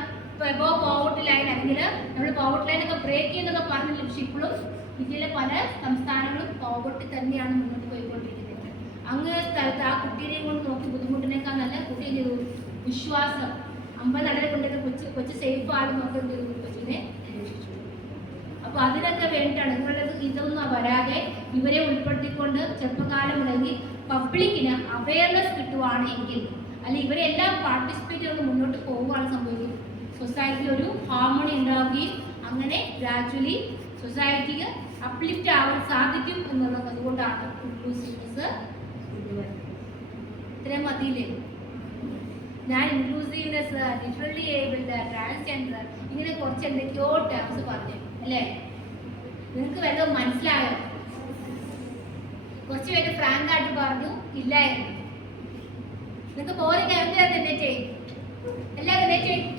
എബോ പോവർട്ടി ലൈൻ, അല്ലെങ്കിൽ നമ്മൾ പോവർട്ടി ലൈനൊക്കെ ബ്രേക്ക് ചെയ്യുന്നൊക്കെ പറഞ്ഞില്ല. പക്ഷെ ഇപ്പോഴും ഇന്ത്യയിലെ പല സംസ്ഥാനങ്ങളും പോവർട്ടി തന്നെയാണ് മുന്നോട്ട് പോയിക്കൊണ്ടിരിക്കുന്നത്. അങ്ങ് സ്ഥലത്ത് ആ കുട്ടീനെയും കൊണ്ട് നോക്കി ബുദ്ധിമുട്ടിനേക്കാൾ നല്ല കുട്ടി എന്ത് ചെയ്തു, വിശ്വാസം അമ്പലനടയിൽ കൊണ്ടുവരുന്ന കൊച്ചു സേഫ് ആണെന്ന് നോക്കി എന്ത് ചെയ്തു, കൊച്ചിനെ രക്ഷിച്ചു. അപ്പൊ അതിനൊക്കെ വേണ്ടിയിട്ടാണ് നിങ്ങളുടെ ഇതൊന്നും വരാതെ ഇവരെ ഉൾപ്പെടുത്തിക്കൊണ്ട് ചെറുപ്പകാലം മുതൽ പബ്ലിക്കിന് അവയർനെസ് കിട്ടുവാണെങ്കിൽ, അല്ലെങ്കിൽ ഇവരെല്ലാം പാർട്ടിസിപ്പേറ്റ് ചെയ്ത് മുന്നോട്ട് പോവുകയാണ് സംഭവിക്കും. സൊസൈറ്റിയിൽ ഒരു ഹാർമണി ഉണ്ടാവുകയും അങ്ങനെ ഗ്രാജുവലി സൊസൈറ്റിക്ക് അപ്ലിഫ്റ്റ് ആവാൻ സാധിക്കും എന്നുള്ളത്. അതുകൊണ്ടാണ് ഇൻക്ലൂസീവ്നെസ് കൊണ്ടുവരുന്നത്. ഇത്രയും മതിയില്ലേ? ഞാൻ ഇൻക്ലൂസീവ്നെസ്, ഡിഫറെന്റ്ലി ഏബിൾഡ്, ട്രാൻസ്ജെൻഡർ, ഇങ്ങനെ കുറച്ച് എന്തൊക്കെയോ ടേംസ് പറഞ്ഞു അല്ലേ? നിങ്ങൾക്ക് വല്ലതും മനസ്സിലായോ? കുറച്ച് പേര് ഫ്രാങ്ക് ആയിട്ട് പറഞ്ഞു ഇല്ലായിരുന്നു. നിങ്ങൾക്ക് ബോറിംഗ് എല്ലാവരും എഴുന്നേറ്റ് എല്ലാവരും എഴുന്നേറ്റ്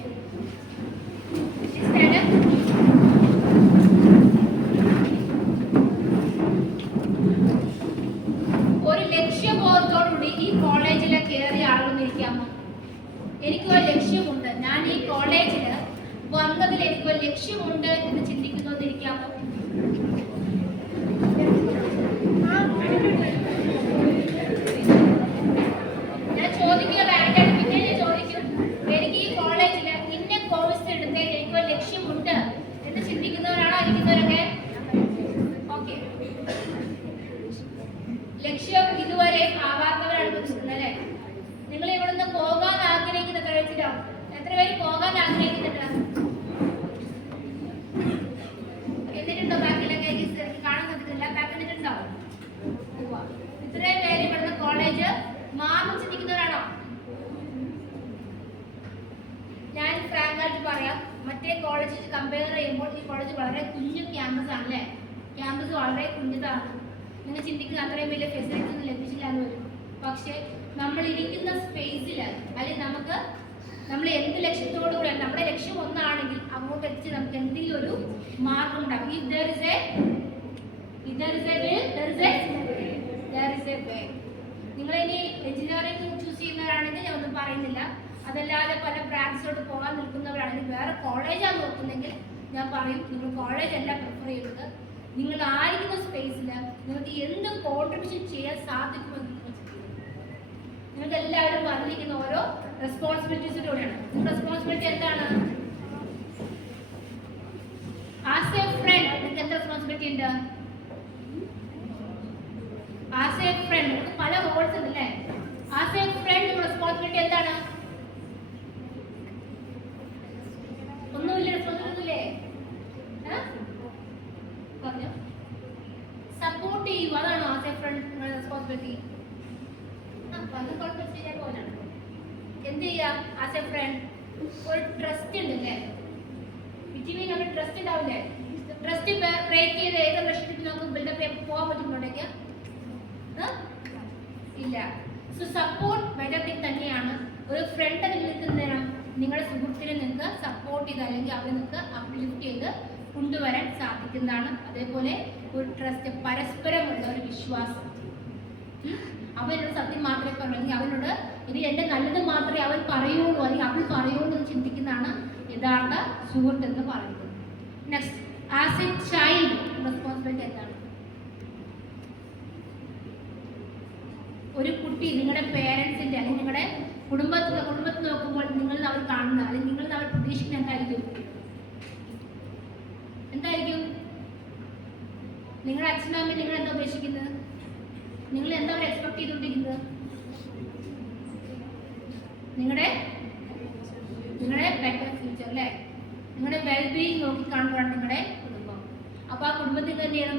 ഒരു ലക്ഷ്യബോധത്തോടുകൂടി ഈ കോളേജിലെ കയറിയ ആളൊന്നിരിക്കാമോ? എനിക്കൊരു ലക്ഷ്യമുണ്ട്, ഞാൻ ഈ കോളേജിൽ വന്നതിൽ എനിക്കൊരു ലക്ഷ്യമുണ്ട് എന്ന് ചിന്തിക്കുന്നോന്നിരിക്കാമോ? ഞാൻ ചോദിക്കുക വേണ്ട, പിന്നെ ഞാൻ ചോദിക്കും, എനിക്ക് ഈ കോളേജിൽ ഇന്ന കോഴ്സ് എടുത്തേ എനിക്കൊരു ലക്ഷ്യമുണ്ട് എന്ന് ചിന്തിക്കുന്നവരാണോ ഇരിക്കുന്നവരൊക്കെ? ഓക്കെ, ലക്ഷ്യം ഇതുവരെ ആവാത്തവരാണ് പ്രശ്നം അല്ലേ? നിങ്ങൾ ഇവിടുന്ന് പോകാൻ ആഗ്രഹിക്കുന്ന എത്ര പേര് പോകാൻ ആഗ്രഹിക്കുന്നുണ്ട്? എന്നിട്ടുണ്ടോ? ബാക്കിലൊക്കെ കാണാൻ സാധിക്കില്ല. ബാക്കിലുണ്ടോ? ഇത്രയും പേര് ഇവിടുന്ന് കോളേജ് മാറും ചിന്തിക്കുന്നവരാണോ? ഞാൻ ഫ്രാങ്കായിട്ട് പറയാം, മറ്റേ കോളേജ് കമ്പയർ ചെയ്യുമ്പോൾ ഈ കോളേജ് വളരെ കുഞ്ഞു ക്യാമ്പസ് ആണല്ലേ? ക്യാമ്പസ് വളരെ കുഞ്ഞതാണ്. നിങ്ങൾ ചിന്തിക്കുന്ന അത്രയും വലിയ ഫെസിലിറ്റി ഒന്നും ലഭിച്ചില്ല എന്ന് വരും. പക്ഷേ നമ്മൾ ഇരിക്കുന്ന സ്പേസിൽ അല്ലെങ്കിൽ നമ്മൾ എന്ത് ലക്ഷ്യത്തോടുകൂടി നമ്മുടെ ലക്ഷ്യം ഒന്നാണെങ്കിൽ അങ്ങോട്ട് എത്തിച്ച് നമുക്ക് എന്തെങ്കിലും ഒരു മാർഗം ഉണ്ടാകും. നിങ്ങൾ ഇനി എഞ്ചിനീയറിംഗ് ചൂസ് ചെയ്യുന്നവരാണെങ്കിൽ ഞാൻ ഒന്നും പറയുന്നില്ല. അതല്ലാതെ പല ബ്രാഞ്ചിലോട്ട് പോകാൻ നിൽക്കുന്നവരാണെങ്കിൽ വേറെ കോളേജാണ് നോക്കുന്നെങ്കിൽ ഞാൻ പറയും നിങ്ങൾ കോളേജ് അല്ല പ്രിഫർ ചെയ്യുന്നത്. നിങ്ങൾ ആയിരിക്കുന്ന സ്പേസിൽ നിങ്ങൾക്ക് എന്ത് കോൺട്രിബ്യൂഷൻ ചെയ്യാൻ സാധിക്കുമെന്ന് നിങ്ങൾക്ക് എല്ലാവരും പറഞ്ഞിരിക്കുന്ന ഓരോ റെസ്പോൺസിബിലിറ്റീസിലൂടെയാണ്. നിങ്ങളുടെ റെസ്പോൺസിബിലിറ്റി എന്താണ്? ആസ് എ ഫ്രണ്ട് നിങ്ങൾക്ക് എന്താ റെസ്പോൺസിബിലിറ്റി ഉണ്ട്? ആസ് എ ഫ്രണ്ട് നിങ്ങൾക്ക് പല റോൾസ് ഉണ്ട് അല്ലേ? ആസ് എ ഫ്രണ്ട് നിങ്ങളുടെ റെസ്പോൺസിബിലിറ്റി എന്താണ്? ഒന്നുമില്ല, റെസ്പോൺസിബിലിറ്റി പറഞ്ഞു സപ്പോർട്ട് ചെയ്യുക. അതാണോ ആസ് എ ഫ്രണ്ട് നിങ്ങളുടെ റെസ്പോൺസിബിലിറ്റി? എന്ത് ചെയ്യാം? ആസ് എ ഫ്രണ്ട് ഒരു ട്രസ്റ്റ് ഉണ്ട് അല്ലേ? ബിറ്റ്വീൻ നമ്മൾ ട്രസ്റ്റ് ഉണ്ടാവില്ലേ? ട്രസ്റ്റ് ബ്രേക്ക് ചെയ്ത് ഏത് റിലേഷൻഷിപ്പിൽ നമുക്ക് ബിൽഡപ്പ് പോകാൻ പറ്റുന്നുണ്ടെങ്കിൽ ഇല്ല. സോ സപ്പോർട്ട് ബെറ്റർ തിങ് തന്നെയാണ്. ഒരു ഫ്രണ്ട് നിങ്ങൾക്ക് എന്താണ് നിങ്ങളുടെ സുഹൃത്തിനെ നിങ്ങൾക്ക് സപ്പോർട്ട് ചെയ്ത് അല്ലെങ്കിൽ അവരെ നിങ്ങൾക്ക് അപ്ലിഫ്റ്റ് ചെയ്ത് കൊണ്ടുവരാൻ സാധിക്കുന്നതാണ്. അതേപോലെ ഒരു ട്രസ്റ്റ്, പരസ്പരമുള്ള ഒരു വിശ്വാസം. അവനോട് സത്യം മാത്രമേ പറയൂ, അല്ലെങ്കിൽ അവനോട് ഇനി എൻ്റെ നല്ലത് മാത്രമേ അവൻ പറയുള്ളൂ അല്ലെങ്കിൽ അവൾ പറയുള്ളൂ എന്ന് ചിന്തിക്കുന്നതാണ് യഥാർത്ഥ സുഹൃത്ത് എന്ന് പറയുന്നത്. Next, as A child responsibility എന്താണ്? ഒരു കുട്ടി നിങ്ങളുടെ പേരൻസിൻ്റെ അല്ലെങ്കിൽ നിങ്ങളുടെ കുടുംബത്തിൽ നോക്കുമ്പോൾ നിങ്ങൾ അവർ കാണുന്ന അല്ലെങ്കിൽ നിങ്ങൾ അവർ പ്രതീക്ഷിക്കുന്ന എന്തായിരിക്കും? നിങ്ങളുടെ അച്ഛനും അമ്മയും നിങ്ങൾ എന്താ ഉദ്ദേശിക്കുന്നത്? നിങ്ങൾ എന്താ എക്സ്പെക്ട് ചെയ്തുകൊണ്ടിരിക്കുന്നത്? നിങ്ങളുടെ ബെറ്റർ ഫ്യൂച്ചർ അല്ലേ? നിങ്ങളുടെ വെൽബീയിങ് നോക്കി കാണുമ്പോഴാണ് നിങ്ങളുടെ കുടുംബം. അപ്പോൾ ആ കുടുംബത്തിൽ തന്നെയാണ്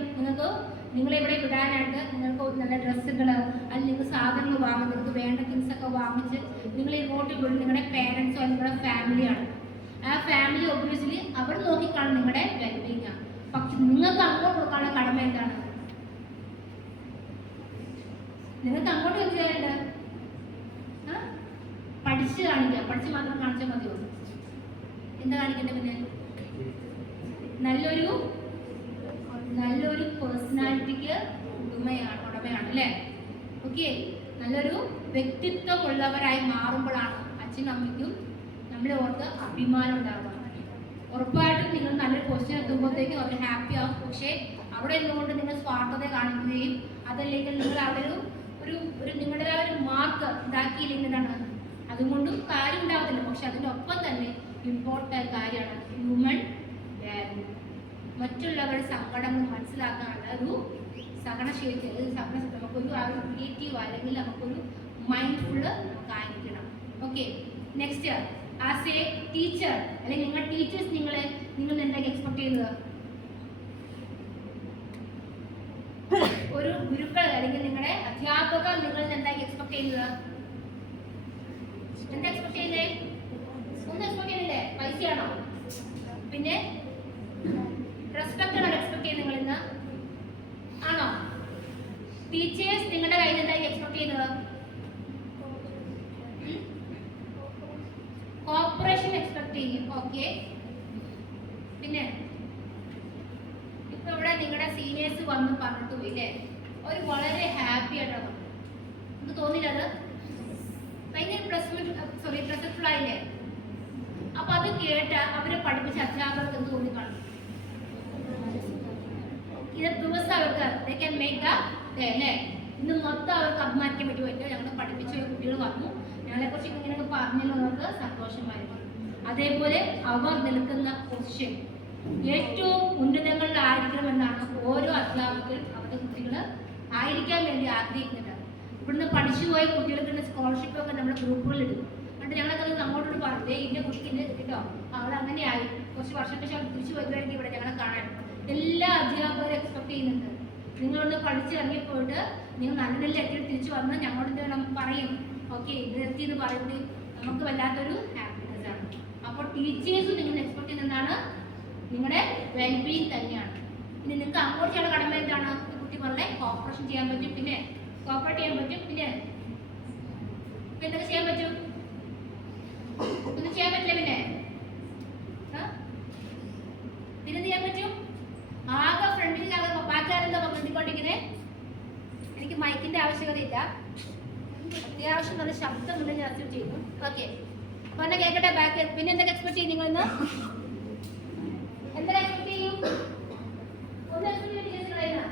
നിങ്ങളെ ഇവിടെ വിടാനായിട്ട് നിങ്ങൾക്ക് നല്ല ഡ്രസ്സുകൾ അല്ലെങ്കിൽ നിങ്ങൾക്ക് സാധനങ്ങൾ വാങ്ങും, നിങ്ങൾക്ക് വേണ്ട തിങ്സ് ഒക്കെ വാങ്ങിച്ച് നിങ്ങൾ ഇങ്ങോട്ട് വിടും നിങ്ങളുടെ പേരൻസോ നിങ്ങളുടെ ഫാമിലിയാണ്. ആ ഫാമിലി ഒബ്വിയസ്ലി അവർ നോക്കിക്കാണും നിങ്ങളുടെ വെൽബീയിങ് ആണ്. പക്ഷെ നിങ്ങൾക്ക് അങ്ങോട്ട് കൊടുക്കാനുള്ള കടമ എന്താണ്? നിങ്ങൾക്ക് അങ്ങോട്ട് എന്ത് ചെയ്യാനുണ്ട്? പഠിച്ച് കാണിക്കുക. പഠിച്ച് മാത്രം കാണിച്ചാൽ മതിയോ? എന്താ കാണിക്കണ്ടേ? പിന്നെ നല്ലൊരു പേഴ്സണാലിറ്റിക്ക് ഉടമയാണ് അല്ലേ? ഓക്കെ, നല്ലൊരു വ്യക്തിത്വമുള്ളവരായി മാറുമ്പോഴാണ് അച്ഛനും അമ്മയ്ക്കും നമ്മളെ ഓർത്ത് അഭിമാനം ഉണ്ടാവുക. ഉറപ്പായിട്ടും നിങ്ങൾ നല്ലൊരു പൊസിഷൻ എത്തുമ്പോഴത്തേക്കും അവർ ഹാപ്പി ആവും. പക്ഷേ അവിടെ നിന്നുകൊണ്ട് നിങ്ങൾ സ്വാർത്ഥത കാണിക്കുകയും അതല്ലെങ്കിൽ നിങ്ങൾ അവിടെ ഒരു നിങ്ങളുടേതായ ഒരു മാർക്ക് ഇതാക്കിയില്ലെങ്കിൽ എന്താണ് അതുകൊണ്ടും കാര്യം ഉണ്ടാവത്തില്ല. പക്ഷെ അതിനൊപ്പം തന്നെ ഇമ്പോർട്ടൻ്റ് കാര്യമാണ് ഹ്യൂമൻ വാല്യൂ. മറ്റുള്ളവരുടെ സങ്കടങ്ങൾ മനസ്സിലാക്കാനുള്ള ഒരു സഹനശേഷി, നമുക്കൊരു ആ ഒരു ക്രിയേറ്റീവ് അല്ലെങ്കിൽ നമുക്കൊരു മൈൻഡ്ഫുള്ള് നമുക്കായിരിക്കണം. Okay, next, as a teacher അല്ലെങ്കിൽ നിങ്ങളുടെ ടീച്ചേഴ്സ് നിങ്ങൾ എന്തൊക്കെ എക്സ്പെക്ട് ചെയ്യുന്നത്? ഒരു ഗുരുക്കൾ അല്ലെങ്കിൽ നിങ്ങളുടെ അധ്യാപകർ നിങ്ങൾ എന്തായി എക്സ്പെക്ട് ചെയ്യുന്നത്? എന്താ എക്സ്പെക്ട് ചെയ്യുന്നേ? ഒന്നും എക്സ്പെക്ട് ചെയ്യുന്നില്ലേ? പൈസയാണോ? പിന്നെ റെസ്പെക്റ്റ് ആണോ എക്സ്പെക്ട് ചെയ്യുന്നത് നിങ്ങൾ ഇന്ന്? ആണോ? ടീച്ചേഴ്സ് നിങ്ങളുടെ കയ്യിൽ എന്തായി എക്സ്പെക്ട് ചെയ്യുന്നത്? കോപ്പറേഷൻ എക്സ്പെക്ട് ചെയ്യും. ഓക്കെ, പിന്നെ ഇപ്പൊ ഇവിടെ നിങ്ങളുടെ സീനിയേഴ്സ് വന്ന് പറഞ്ഞിട്ട് പോയി അല്ലേ? അവർ വളരെ ഹാപ്പി ആയിട്ടാണ്. നമുക്ക് തോന്നില്ല അത് ഭയങ്കര പ്ലസ്ഫുൾ ആയില്ലേ? അപ്പൊ അത് കേട്ട അവരെ പഠിപ്പിച്ച അധ്യാപകർക്ക് എന്ത് തോന്നി കാണും? ഇത് ദിവസം അവർക്ക് they can make the day അല്ലേ? ഇന്ന് മൊത്തം അവർക്ക് അഭിമാനിക്കാൻ പറ്റുമല്ലോ, ഞങ്ങൾ പഠിപ്പിച്ച കുട്ടികൾ വന്നു, ഞങ്ങളെ കുറിച്ച് ഇങ്ങനെയൊക്കെ പറഞ്ഞല്ലോ, നമുക്ക് സന്തോഷമായിരുന്നു. അതേപോലെ അവർ നിൽക്കുന്ന പൊസിഷൻ ഏറ്റവും ഉന്നതങ്ങളിലായിരിക്കണമെന്നാണ് ഓരോ അധ്യാപകരും അവരുടെ കുട്ടികൾ ആയിരിക്കാൻ വേണ്ടി ആഗ്രഹിക്കുന്നത്. ഇവിടുന്ന് പഠിച്ചു പോയ കുട്ടികൾക്ക് സ്കോളർഷിപ്പ് ഒക്കെ നമ്മുടെ ഗ്രൂപ്പുകളിൽ ഇടും. എന്നിട്ട് ഞങ്ങളൊക്കെ അങ്ങോട്ടോട് പറഞ്ഞേ ഇന്ന കുട്ടിക്ക് കേട്ടോ അവൾ അങ്ങനെയായി, കുറച്ച് വർഷത്തെ ശേഷം തിരിച്ചു വരുവാണെങ്കിൽ ഇവിടെ ഞങ്ങളെ കാണാൻ എല്ലാ അധ്യാപകരും എക്സ്പെക്ട് ചെയ്യുന്നുണ്ട്. നിങ്ങളൊന്ന് പഠിച്ച് ഇറങ്ങിപ്പോയിട്ട് നിങ്ങൾ നല്ല നല്ല എത്തി തിരിച്ചു വന്ന് ഞങ്ങളോട് പറയും ഓക്കെ ഇത് എത്തി എന്ന് പറയുന്നത് നമുക്ക് വല്ലാത്തൊരു ഹാപ്പിനെസ് ആണ്. അപ്പോൾ ടീച്ചേഴ്സ് നിങ്ങൾ എക്സ്പെക്ട് ചെയ്യുന്നതാണ് നിങ്ങളുടെ വെൽബീയിങ് തന്നെയാണ്. ഇനി നിങ്ങൾക്ക് അങ്ങോട്ട് ചെയ്യാനുള്ള കടമ എന്താണ്? കുട്ടി പറഞ്ഞെ കോപ്പറേഷൻ ചെയ്യാൻ പറ്റും, പിന്നെ കോപ്പറേറ്റ് ചെയ്യാൻ പറ്റും, പിന്നെ എന്തൊക്കെ ചെയ്യാൻ പറ്റും? ഒന്നും ചെയ്യാൻ പറ്റില്ല. പിന്നെ ചെയ്യാൻ പറ്റും ആകെ ഫ്രണ്ടിൽ ബാക്കിയാരെന്താ നിർത്തിക്കൊണ്ടിരിക്കുന്നത്? എനിക്ക് മൈക്കിന്റെ ആവശ്യകതയില്ല, അത്യാവശ്യം നല്ല ശബ്ദമുള്ള ഞാൻ അസ്യൂം ചെയ്യുന്നു. ഓക്കെ, അപ്പൊ എന്നെ കേൾക്കട്ടെ ബാക്ക്. പിന്നെ എന്തൊക്കെ എക്സ്പെക്ട് ചെയ്യും നിങ്ങൾ? ഇന്ന് എന്തൊക്കെ എക്സ്പെക്ട് ചെയ്യും? ഒന്ന് എക്സ്പെക്ട് ചെയ്യുന്ന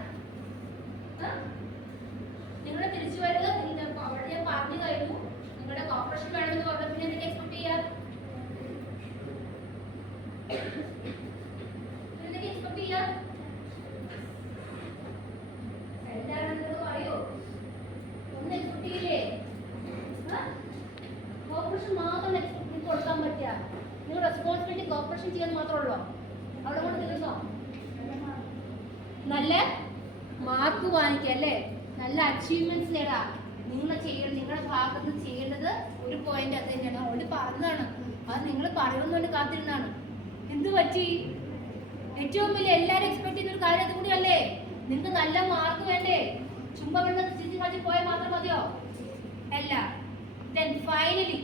നിങ്ങളുടെ തിരിച്ചു വരിക അവിടെ ഞാൻ പറഞ്ഞു കഴിഞ്ഞു. നിങ്ങളുടെ കോപ്പറേഷൻ വേണമെന്ന് പറഞ്ഞാൽ പിന്നെ എന്തൊക്കെ എക്സ്പെക്ട് ചെയ്യാം? എന്തൊക്കെ എക്സ്പെക്ട് ചെയ്യാം? എന്താണെന്ന് പറയോ? ഒന്ന് എക്സ്പെക്ട് ചെയ്യില്ലേ? കോപ്പറേഷൻ മാത്രം എക്സ്പെക്ട് കൊടുക്കാൻ പറ്റുക. നിങ്ങൾ റെസ്പോൺസിബിലിറ്റി കോപ്പറേഷൻ ചെയ്യാൻ മാത്രമേ ഉള്ളൂ. അവിടെ കൊണ്ട് തീർന്നോ? നല്ല മാർക്ക് വാങ്ങിക്കുക അല്ലേ? നല്ല അച്ചീവ്മെന്റ്സ് നേടാ. നിങ്ങളുടെ ഭാഗത്ത് നിന്ന് ചെയ്യേണ്ടത് ഒരു പോയിന്റ് അത് തന്നെയാണ്. ഓൾറെഡി പറഞ്ഞതാണ്, അത് നിങ്ങൾ പറയുന്നതുകൊണ്ട് കാത്തിരുന്നാണ്. എന്ത് പറ്റി? ഏറ്റവും വലിയ എല്ലാവരും എക്സ്പെക്ട് ചെയ്യുന്ന ഒരു കാര്യം അതുകൂടി അല്ലേ? നിങ്ങൾക്ക് നല്ല മാർക്ക് വേണ്ടേ? ചുമ്മാ വെള്ളം ചിരിച്ച് കളിച്ച് പോയാൽ മാത്രം മതിയോ? അല്ല. ദെൻ ഫൈനലി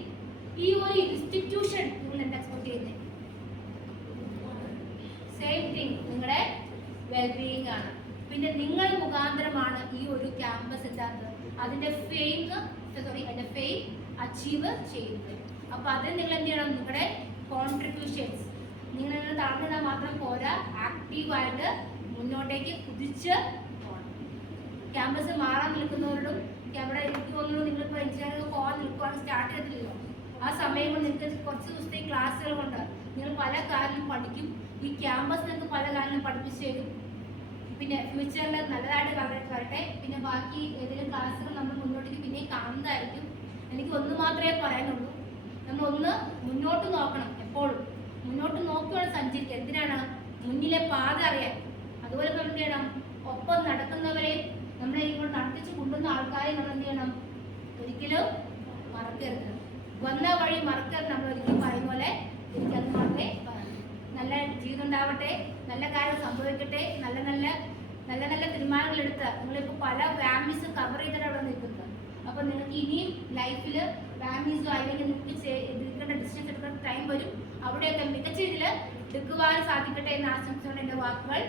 ഈ ഒരു ഇൻസ്റ്റിറ്റ്യൂഷൻ നിങ്ങൾ എന്താ എക്സ്പെക്ട് ചെയ്യുന്നത്? സെയിം തിങ്, നിങ്ങളുടെ വെൽബീയിങ് ആണ്. പിന്നെ നിങ്ങൾ മുഖാന്തരമാണ് ഈ ഒരു ക്യാമ്പസ് എന്താകുന്നത് അതിന്റെ ഫെയിം അച്ചീവ് ചെയ്യുന്നത്. അപ്പൊ അതിന് നിങ്ങൾ എന്ത് ചെയ്യണം? നിങ്ങളുടെ കോൺട്രിബ്യൂഷൻസ് നിങ്ങൾ തളർന്നിടാൻ മാത്രം പോരാ, ആക്റ്റീവായിട്ട് മുന്നോട്ടേക്ക് കുതിച്ച് പോകണം. ക്യാമ്പസ് മാറാൻ നിൽക്കുന്നവരോടും അവിടെ എനിക്ക് തോന്നുന്നു നിങ്ങളിപ്പോൾ എഞ്ചിനീയറിംഗ് പോകാൻ നിൽക്കുവാണ്, സ്റ്റാർട്ട് ചെയ്തിട്ടില്ലല്ലോ. ആ സമയം കൊണ്ട് നിങ്ങൾക്ക് കുറച്ച് ദിവസത്തെ ക്ലാസ്സുകൾ കൊണ്ട് നിങ്ങൾ പല കാര്യങ്ങളും പഠിക്കും. ഈ ക്യാമ്പസ് നിങ്ങൾക്ക് പല കാര്യങ്ങളും പഠിപ്പിച്ചു തരും. പിന്നെ ഫ്യൂച്ചറിൽ നല്ലതായിട്ട് വരട്ടെ. പിന്നെ ബാക്കി ഏതെങ്കിലും ക്ലാസ്സുകൾ നമ്മൾ മുന്നോട്ടേക്ക് പിന്നെ കാണുന്നതായിരിക്കും. എനിക്ക് ഒന്ന് മാത്രമേ പറയാനുള്ളൂ, നമ്മളൊന്ന് മുന്നോട്ട് നോക്കണം. എപ്പോഴും മുന്നോട്ട് നോക്കുകയാണ് സഞ്ചരിക്കുക. എന്തിനാണ്? മുന്നിലെ പാത അറിയാൻ. അതുപോലെ നമ്മൾ എന്ത് ചെയ്യണം? ഒപ്പം നടക്കുന്നവരെ നമ്മളെ ഇങ്ങോട്ട് നടത്തിച്ച് കൊണ്ടുവന്ന ആൾക്കാരെ നമ്മൾ എന്ത് ചെയ്യണം? ഒരിക്കലും മറക്കരുത്. വന്ന വഴി മറക്കരുത്. നമ്മൾ ഒരിക്കലും പറയുന്ന പോലെ എനിക്കത് മാത്രമേ പറയാം. നല്ല ജീവിതം ഉണ്ടാവട്ടെ, നല്ല കാര്യം സംഭവിക്കട്ടെ, നല്ല നല്ല തീരുമാനങ്ങൾ എടുത്ത് നിങ്ങളിപ്പോൾ പല വാമീസ് കവർ ചെയ്തിട്ട് അവിടെ നിൽക്കുന്നത്. അപ്പോൾ നിങ്ങൾക്ക് ഇനിയും ലൈഫിൽ വാമീസോ അല്ലെങ്കിൽ നിങ്ങൾക്ക് എടുക്കേണ്ട ഡിസ്റ്റൻസ് എടുക്കേണ്ട ടൈം വരും. അവിടെയൊക്കെ മികച്ച രീതിയിൽ എടുക്കുവാൻ സാധിക്കട്ടെ എന്ന് ആശംസിച്ചുകൊണ്ട് എൻ്റെ വാക്കുകൾ